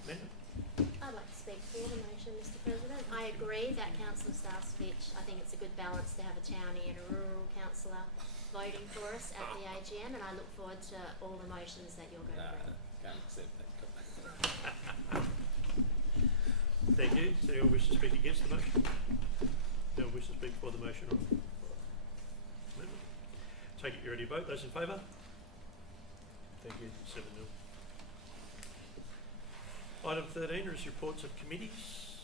Amanda? I'd like to speak for the motion, Mr. President. I agree that Councillor Starcevich, I think it's a good balance to have a townie and a rural councillor voting for us at the AGM, and I look forward to all the motions that you're going to bring. Can't accept that. Thank you. Does anyone wish to speak against the motion? No one wish to speak for the motion or amendment? Take it you're ready to vote. Those in favour? Thank you. 7-0. Item 13 is reports of committees,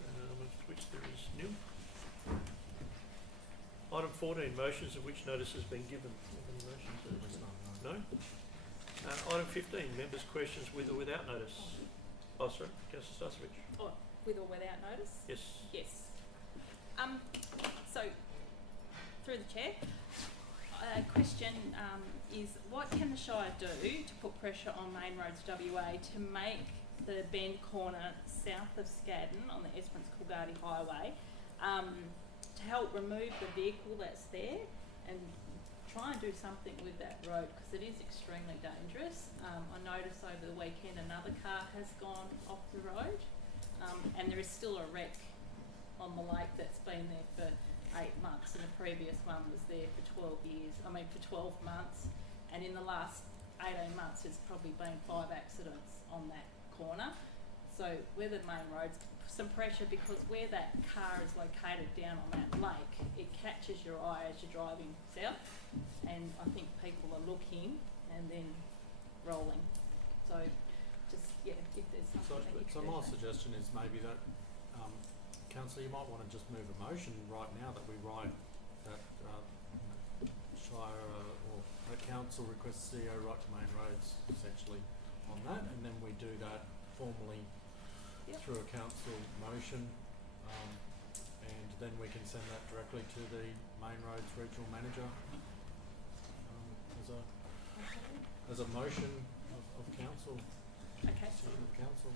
of which there is nil. Item 14, motions of which notice has been given. Any motions? No? Item 15, members' questions with or without notice. Oh, sorry, Councillor Starcevich. Oh, with or without notice? Yes. Yes. So, through the chair, question is, what can the Shire do to put pressure on Main Roads WA to make the bend corner south of Scadden on the Esperance-Coolgardie Highway to help remove the vehicle that's there and try and do something with that road, because it is extremely dangerous. I noticed over the weekend another car has gone off the road, and there is still a wreck on the lake that's been there for 8 months, and the previous one was there for 12 months, and in the last 18 months there's probably been 5 accidents on that corner. So where the main road's some pressure, because where that car is located down on that lake, it catches your eye as you're driving south, and I think people are looking and then rolling. So just, yeah, if there's something that you So can do. my suggestion is maybe that, Councillor, you might want to just move a motion right now that we write that Shire or that Council requests CEO right to main roads essentially on that, and then we do that formally through a council motion, and then we can send that directly to the Main Roads Regional Manager as a motion of council. Okay. Decision of council.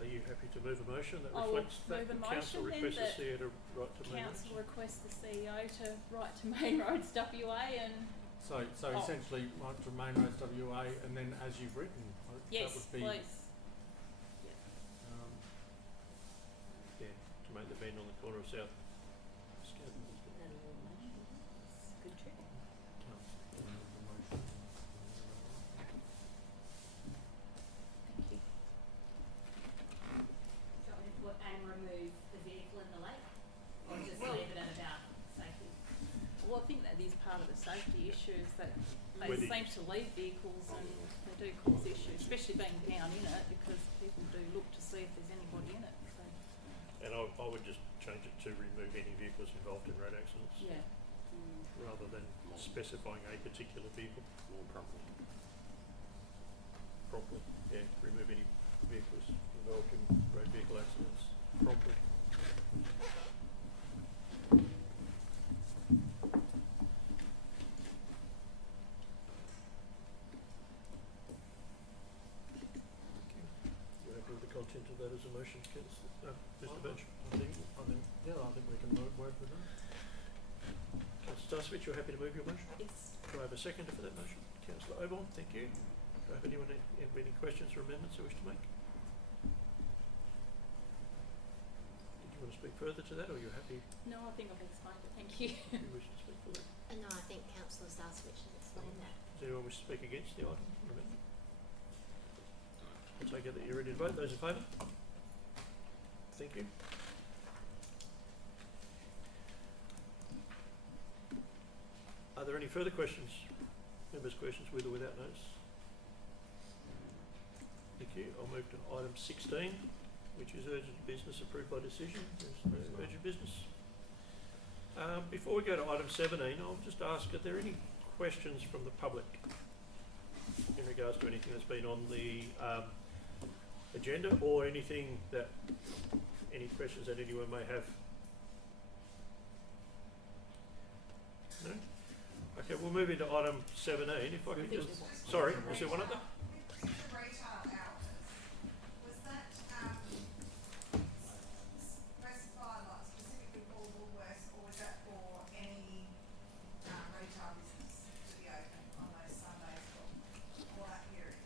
Are you happy to move a motion that I will reflects that move a the council motion then requests the that CEO to write to Main Roads? Council requests the CEO to write to Main Roads WA and So essentially, right to Main Roads WA, and then as you've written, yes, that would be please. Yeah, to make the bend on the corner of South Scadden. Good trick. Thank you. And remove the vehicle in the lake, or just leave it at about safety? Well, I think that is part of the safety issues, that they Whether- seem to leave vehicles and they do cause issues, especially being down in it, because people do look to see if there's anybody in it. So And I would just change it to remove any vehicles involved in road accidents, Yeah. rather than specifying a particular vehicle. More properly. Promptly, yeah, remove any vehicles involved in road vehicle accidents promptly. You happy with the content of that as a motion, Mr. Birch? I think we can work with that. Councillor Starswitch, you're happy to move your motion? Yes. Do I have a seconder for that motion? Councillor Oborne, thank you. Do I have anyone have any questions or amendments they wish to make? Did you want to speak further to that, or are you happy? No, I think I've explained it, thank you. Do you wish to speak for that? No, I think Councillor Starswitch has explained that. Does anyone wish to speak against the item or amendment? I'll take it that you're ready to vote. Those in favour? Thank you. Are there any further questions? Members' questions with or without notice? Thank you. I'll move to item 16, which is urgent business approved by decision. There's no urgent business. Before we go to item 17, I'll just ask, are there any questions from the public in regards to anything that's been on the agenda, or anything that, any questions that anyone may have? No? Okay, we'll move into item 17. If I could just, sorry, is there one up there? With the retail outlets, was that specified like specifically for Woolworths, or was that for any retail business to be open on those Sundays for that period?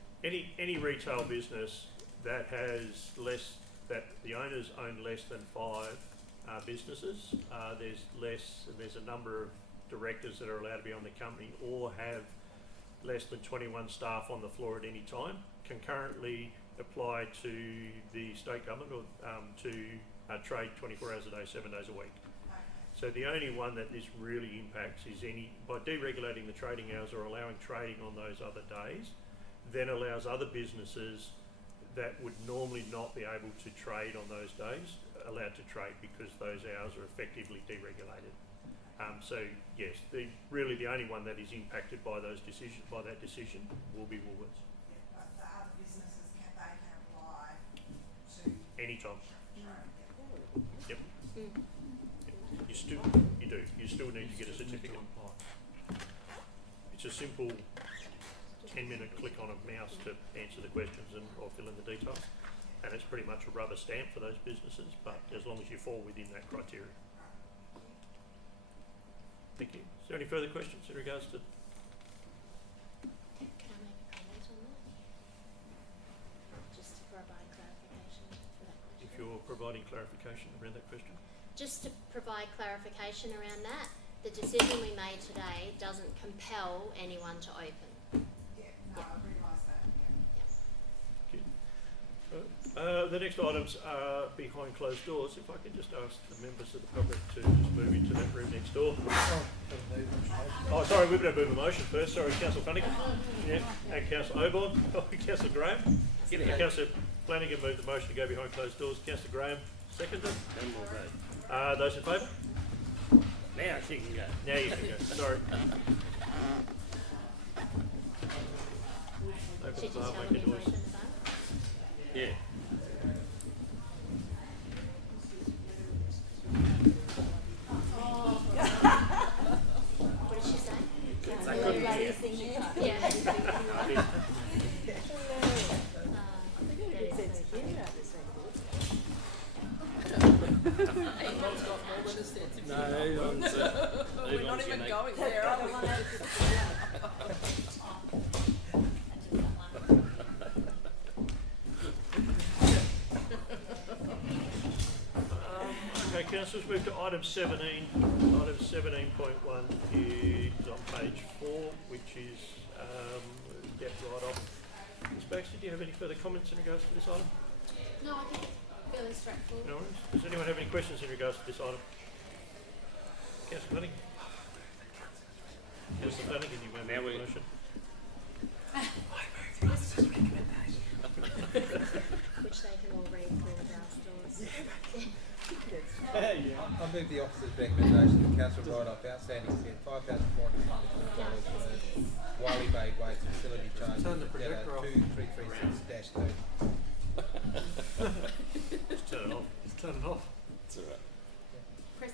Any retail business that has less, that the owners own less than 5 businesses, there's a number of directors that are allowed to be on the company, or have less than 21 staff on the floor at any time, can currently apply to the state government or to trade 24 hours a day, 7 days a week. So the only one that this really impacts is by deregulating the trading hours or allowing trading on those other days, then allows other businesses that would normally not be able to trade on those days allowed to trade, because those hours are effectively deregulated. So yes, really the only one that is impacted by that decision will be Woolworths. Yeah, but the other businesses can apply to Anytime. trade. Yep. You still need to get a certificate. It's a simple 10-minute click on a mouse to answer the questions or fill in the details, and it's pretty much a rubber stamp for those businesses, but as long as you fall within that criteria. Thank you. Is there any further questions in regards to? Can I make a comment on that? Just to provide clarification for that question. If you're providing clarification around that question. Just to provide clarification around that, the decision we made today doesn't compel anyone to open. Yeah, no, I realise that, yeah. Thank you. The next items are behind closed doors. If I can just ask the members of the public to just move into that room next door. Oh, sorry, we're going to move a motion first. Sorry, Councillor Flanagan. Yeah, and Councillor Oborne. Councillor Graham. Councillor Flanagan moved the motion to go behind closed doors. Councillor Graham seconded. Those in favour? Now she can go. Now you can go. Sorry. Open Should the you bar, tell make me a to noise. open the bar? Yeah. What did she say? I couldn't hear. Yeah. I think it would sense of humour out this We're not even going there, are we? Okay, councillors, move to item 17. Item 17.1 is on page 4, which is debt write-off. Ms. Baxter, do you have any further comments in regards to this item? No, I think it's fairly straightforward. No worries. Does anyone have any questions in regards to this item? Councillor Flanagan. Councillor Flanagan, you may Now make we- a motion. Which they can all read through the glass doors. Yeah. I move the officer's recommendation that council write off outstanding debt $5,492 for Wiley Bay Waste Facility Charges Turn the for debtor projector off. 2336-30. Just turn it off. Just turn it off. It's alright. Chris,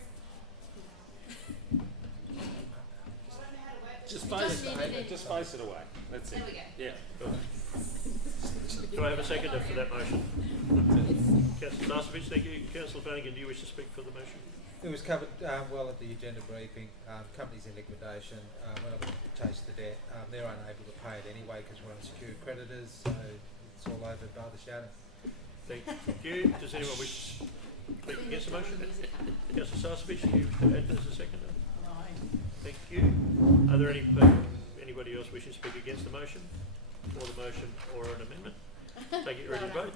Just You face don't need it. it. Just face it away. That's it. there we go. Yeah. Do I have a seconder for that motion? Councillor Starcevich, thank you. Councillor Flanagan, do you wish to speak for the motion? It was covered well at the agenda briefing. Companies in liquidation. We're not going to chase the debt. They're unable to pay it anyway because we're unsecured creditors, so it's all over bar the shadow. Thank you. Does anyone wish to speak against the motion? Councillor Starcevich, do you wish to add as a seconder? No. Thank you. Are there anybody else wishing to speak against the motion, or the motion, or an amendment? Take it, ready to vote.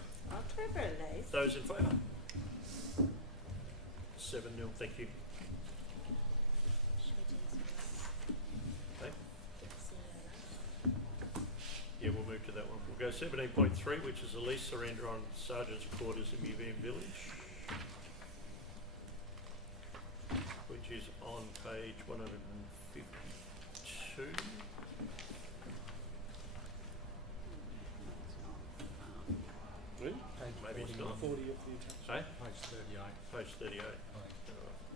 Those in favour? 7-0, thank you. Okay. Yeah, we'll move to that one. We'll go 17.3, which is a lease surrender on Sergeant's Quarters in Museum Village, which is on page 152. Really? Maybe it's not. 40 of the attachment. Hey? Page 38. Page 38.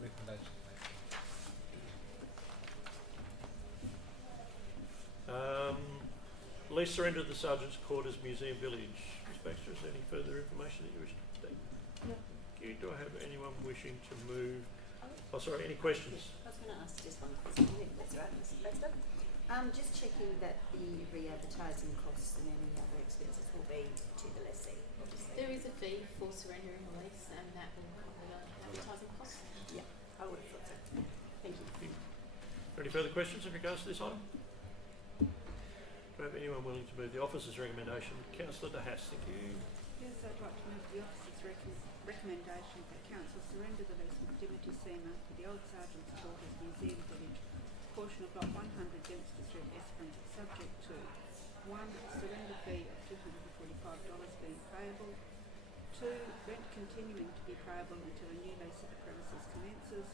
Recommendation. Lease surrender of the Sergeant's Quarters, Museum Village. Ms Baxter, is there any further information that you wish to state? No. Thank you. Do I have anyone wishing to move? Oh, sorry, any questions? I was going to ask just one question. I think that's right, Mr. Baxter. Just checking that the re-advertising costs and any other expenses will be to the lessee, obviously. There is a fee for surrendering a lease, and that will cover the advertising costs. Yeah, I would have thought so. Thank you. Any further questions in regards to this item? Do I have anyone willing to move the officer's recommendation? Councillor De Haas, thank you. Yes, I'd like to move the officer's recommendation that council surrender the lease with Dimity Seamer for the old Sergeant's Quarters, Museum Village, portion of lot 100 Dempster Street, Esperance, subject to 1. Surrender fee of $245 being payable. 2. Rent continuing to be payable until a new lease at the premises commences.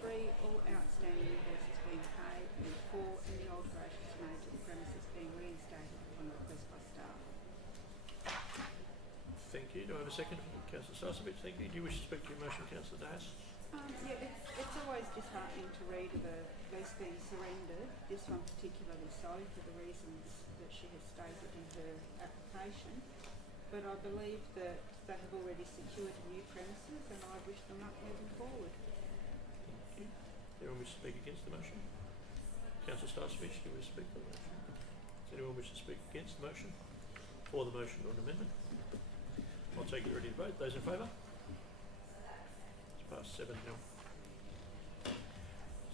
3. All outstanding invoices being paid. And 4. Any alterations made to the premises being reinstated upon request by staff. Thank you. Do I have a second from Councillor Starcevich? Thank you. Do you wish to speak to your motion, Councillor De Haas? Yeah, it's always disheartening to read of a lease being surrendered, this one particularly so, for the reasons that she has stated in her application. But I believe that they have already secured new premises and I wish them luck moving forward. Thank you. Anyone wish to speak against the motion? Councillor Starcevich, do you wish to speak for the motion? Does anyone wish to speak against the motion? For the motion or an amendment? I'll take it ready to vote. Those in favour? It's passed 7-0.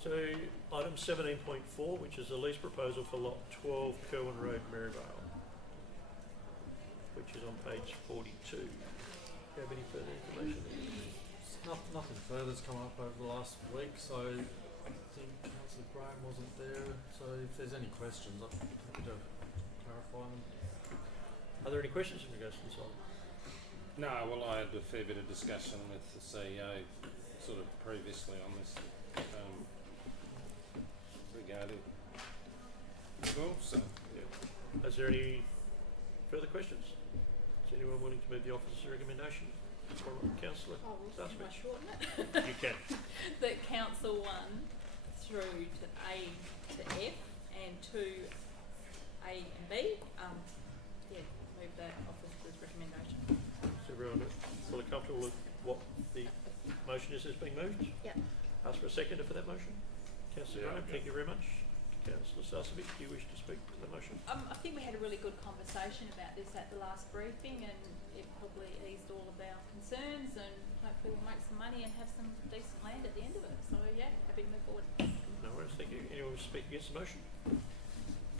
So, item 17.4, which is a lease proposal for lot 12 Kerwin Road, Maryvale, which is on page 42. Do you have any further information? Nothing further's come up over the last week, so I think Councillor Graham wasn't there, so if there's any questions, I'm happy to clarify them. Are there any questions in regards to this item? No, well, I had a fair bit of discussion with the CEO sort of previously on this regarding well, so Yeah. Is there any further questions? Is anyone willing to move the officer's recommendation? Councillor Starcevich? Shorten it. You can. That council 1 through to A to F and 2 A and B, move the officer's recommendation. Is everyone fully comfortable with what the motion is that's being moved? Yep. Ask for a seconder for that motion. Councillor Graham, thank you very much. Councillor Starcevich, do you wish to speak to the motion? I think we had a really good conversation about this at the last briefing, and it probably eased all of our concerns, and hopefully we'll make some money and have some decent land at the end of it. So yeah, happy to move forward. No worries, thank you. Anyone wish to speak against the motion?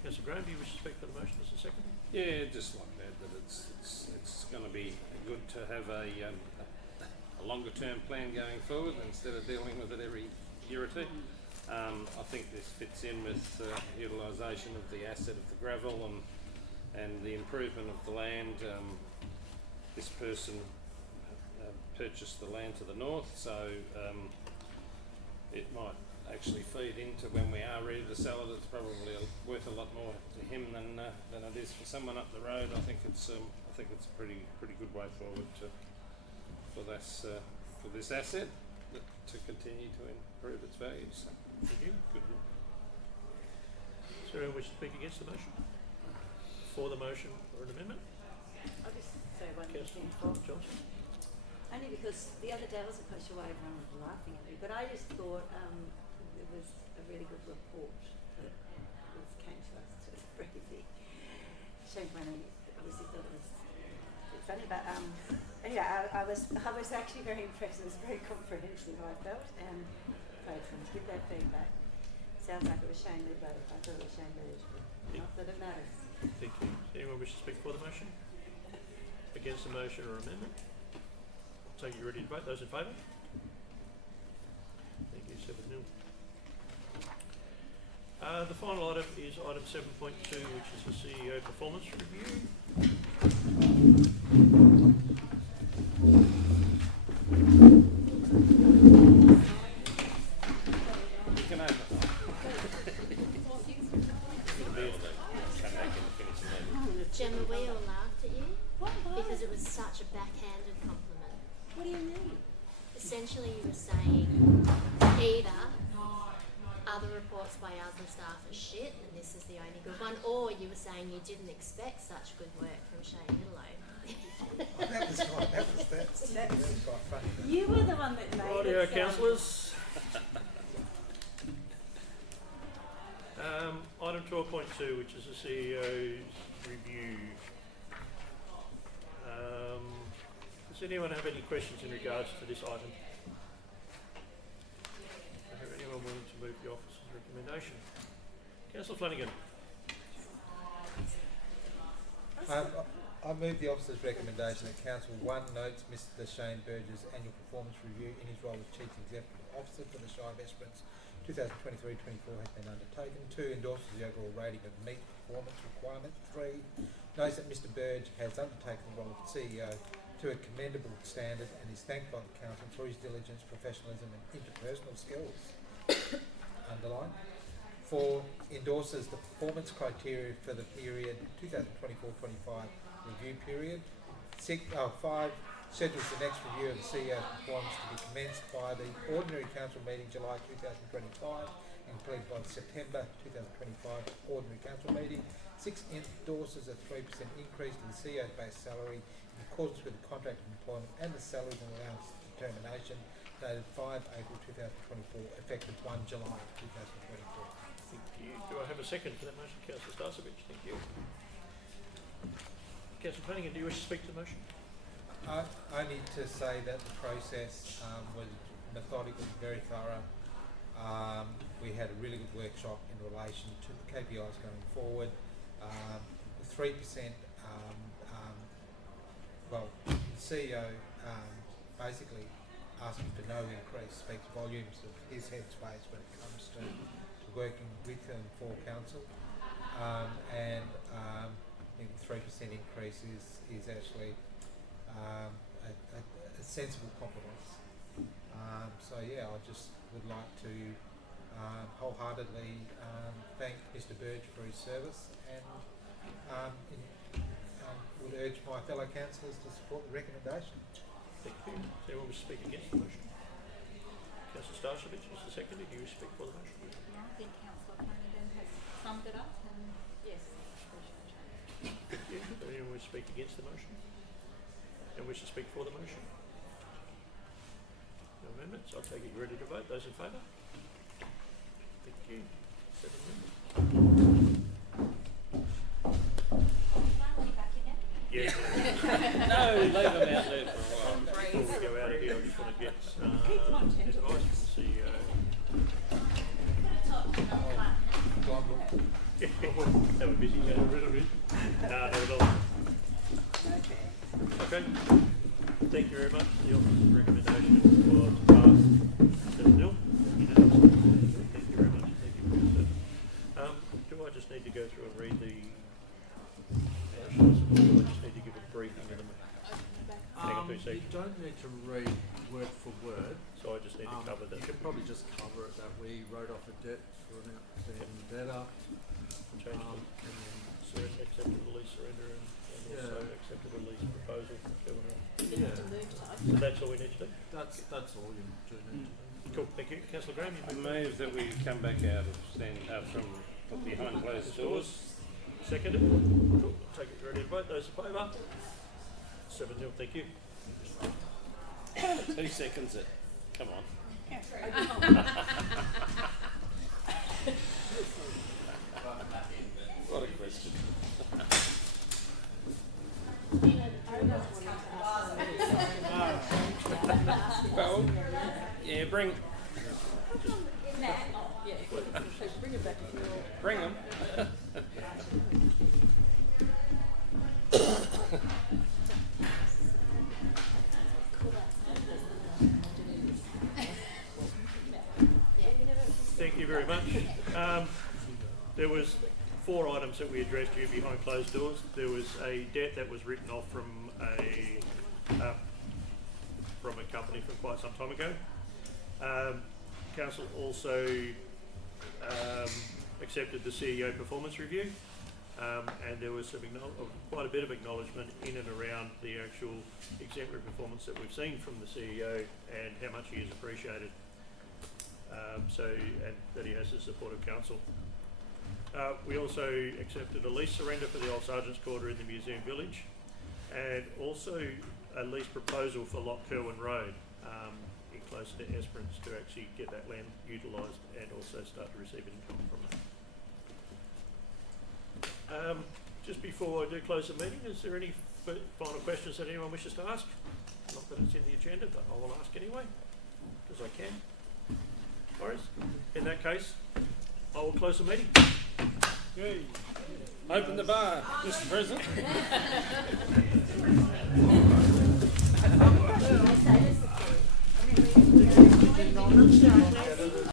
Councillor Graham, do you wish to speak for the motion as a seconder? yeah, just like that it's going to be good to have a longer term plan going forward instead of dealing with it every year or two. I think this fits in with utilisation of the asset of the gravel and the improvement of the land. This person purchased the land to the north, so it might actually feed into when we are ready to sell it. It's probably worth a lot more to him than it is for someone up the road. I think it's a pretty good way forward for this asset to continue to improve its value. So, thank you. Good. Is there anyone wish to speak against the motion? For the motion or an amendment? I'll just say one Councillor thing. Johnson. Only because the other day I wasn't quite sure why everyone was laughing at me, but I just thought it was a really good report that came to us. So it's crazy. Shane Brennan obviously thought it was a bit funny, but anyway, I was actually very impressed. It was very comprehensive, I felt, and I to give that feedback. Sounds like it was Shane who wrote it. I thought it was Shane Burge, but not that it matters. Thank you. Does anyone wish to speak for the motion? Against the motion or amendment? I'll take you ready to vote. Those in favour? Thank you. 7-0. The final item is item 7.2, which is the CEO performance review. You can open it. Gemma, we all laughed at you because it was such a backhanded compliment. What do you mean? Essentially, you were saying either other reports by other staff are shit and this is the only good one, or you were saying you didn't expect such good work from Shane Middlelow. That was quite funny. You were the one that made Rightio, it sound. councillors. Item 12.2, which is the CEO's review. Does anyone have any questions in regards to this item? Is there anyone willing to move the officer's recommendation? Councillor Flanagan. I move the officer's recommendation that Council 1 notes Mr Shane Burge's annual performance review in his role as Chief Executive Officer for the Shire of Esperance 2023-24 has been undertaken. 2, endorses the overall rating of meet performance requirements. 3, notes that Mr Burge has undertaken the role of CEO to a commendable standard and is thanked by the Council for his diligence, professionalism and interpersonal skills. Underline. 4, endorses the performance criteria for the period 2024-25 review period. 5, schedules the next review of the CEO's performance to be commenced by the Ordinary Council meeting July 2025 and completed by the September 2025 Ordinary Council meeting. 6, endorses a 3% increase to the CEO's base salary in accordance with the contract of employment and the salaries and allowance determination dated 5 April 2024, effective 1 July 2024. Thank you. Do I have a second for that motion? Councillor Starcevich, thank you. Councillor Flanagan, do you wish to speak to the motion? Only to say that the process was methodical, very thorough. We had a really good workshop in relation to the KPIs going forward. The 3%, well, the CEO basically asking for no increase speaks volumes of his headspace when it comes to working with and for council. And I think the 3% increase is actually a sensible compromise. So yeah, I just would like to wholeheartedly thank Mr Burge for his service and would urge my fellow councillors to support the recommendation. Thank you. Does anyone wish to speak against the motion? Councillor Starcevich is the second. Do you wish to speak for the motion? Yeah, I think Councillor Flanagan has summed it up, and yes, appreciate change. Thank you. Does anyone wish to speak against the motion? And wish to speak for the motion? No amendments. I'll take it you're ready to vote. Those in favour? Thank you. 7 members. Yeah. No, leave them out there for a while. Before we go out of here, I just want to get Keep them on advice gentle. from the CEO. They were busy getting rid of it. Nah, not at all. Okay. Thank you very much. The officer's recommendation was passed 7-0. Thank you very much. Thank you for that. Do I just need to go through and read the motions, or do I just need to give a briefing of them? Hang on. 2C. You don't need to read word for word. So I just need to cover that. You can probably just cover it that we wrote off a debt for an outstanding debtor. Change And then accepted the lease surrender and also accepted a lease proposal from Kevin. You have to move type. So that's all we need to do. that's all you do need to do. Cool, thank you. Councillor Graham, I you move that we come back out of from behind closed doors. seconded. Cool, take it ready to vote. Those in favour? 7-0, thank you. 2 seconds it. Come on. What a question. Well, yeah, bring them. Thank you very much. There was 4 items that we addressed you behind closed doors. There was a debt that was written off from a company from quite some time ago. Council also accepted the CEO performance review, and there was quite a bit of acknowledgement in and around the actual exemplary performance that we've seen from the CEO and how much he is appreciated. And that he has the support of council. We also accepted a lease surrender for the old Sergeant's Quarter in the Museum Village, and also a lease proposal for Loch Kerwin Road in closer to Esperance to actually get that land utilised and also start to receive an income from that. Just before I do close the meeting, is there any final questions that anyone wishes to ask? Not that it's in the agenda, but I will ask anyway, because I can. Morris, in that case, I will close the meeting. Yay. Open the bar, Mr. President.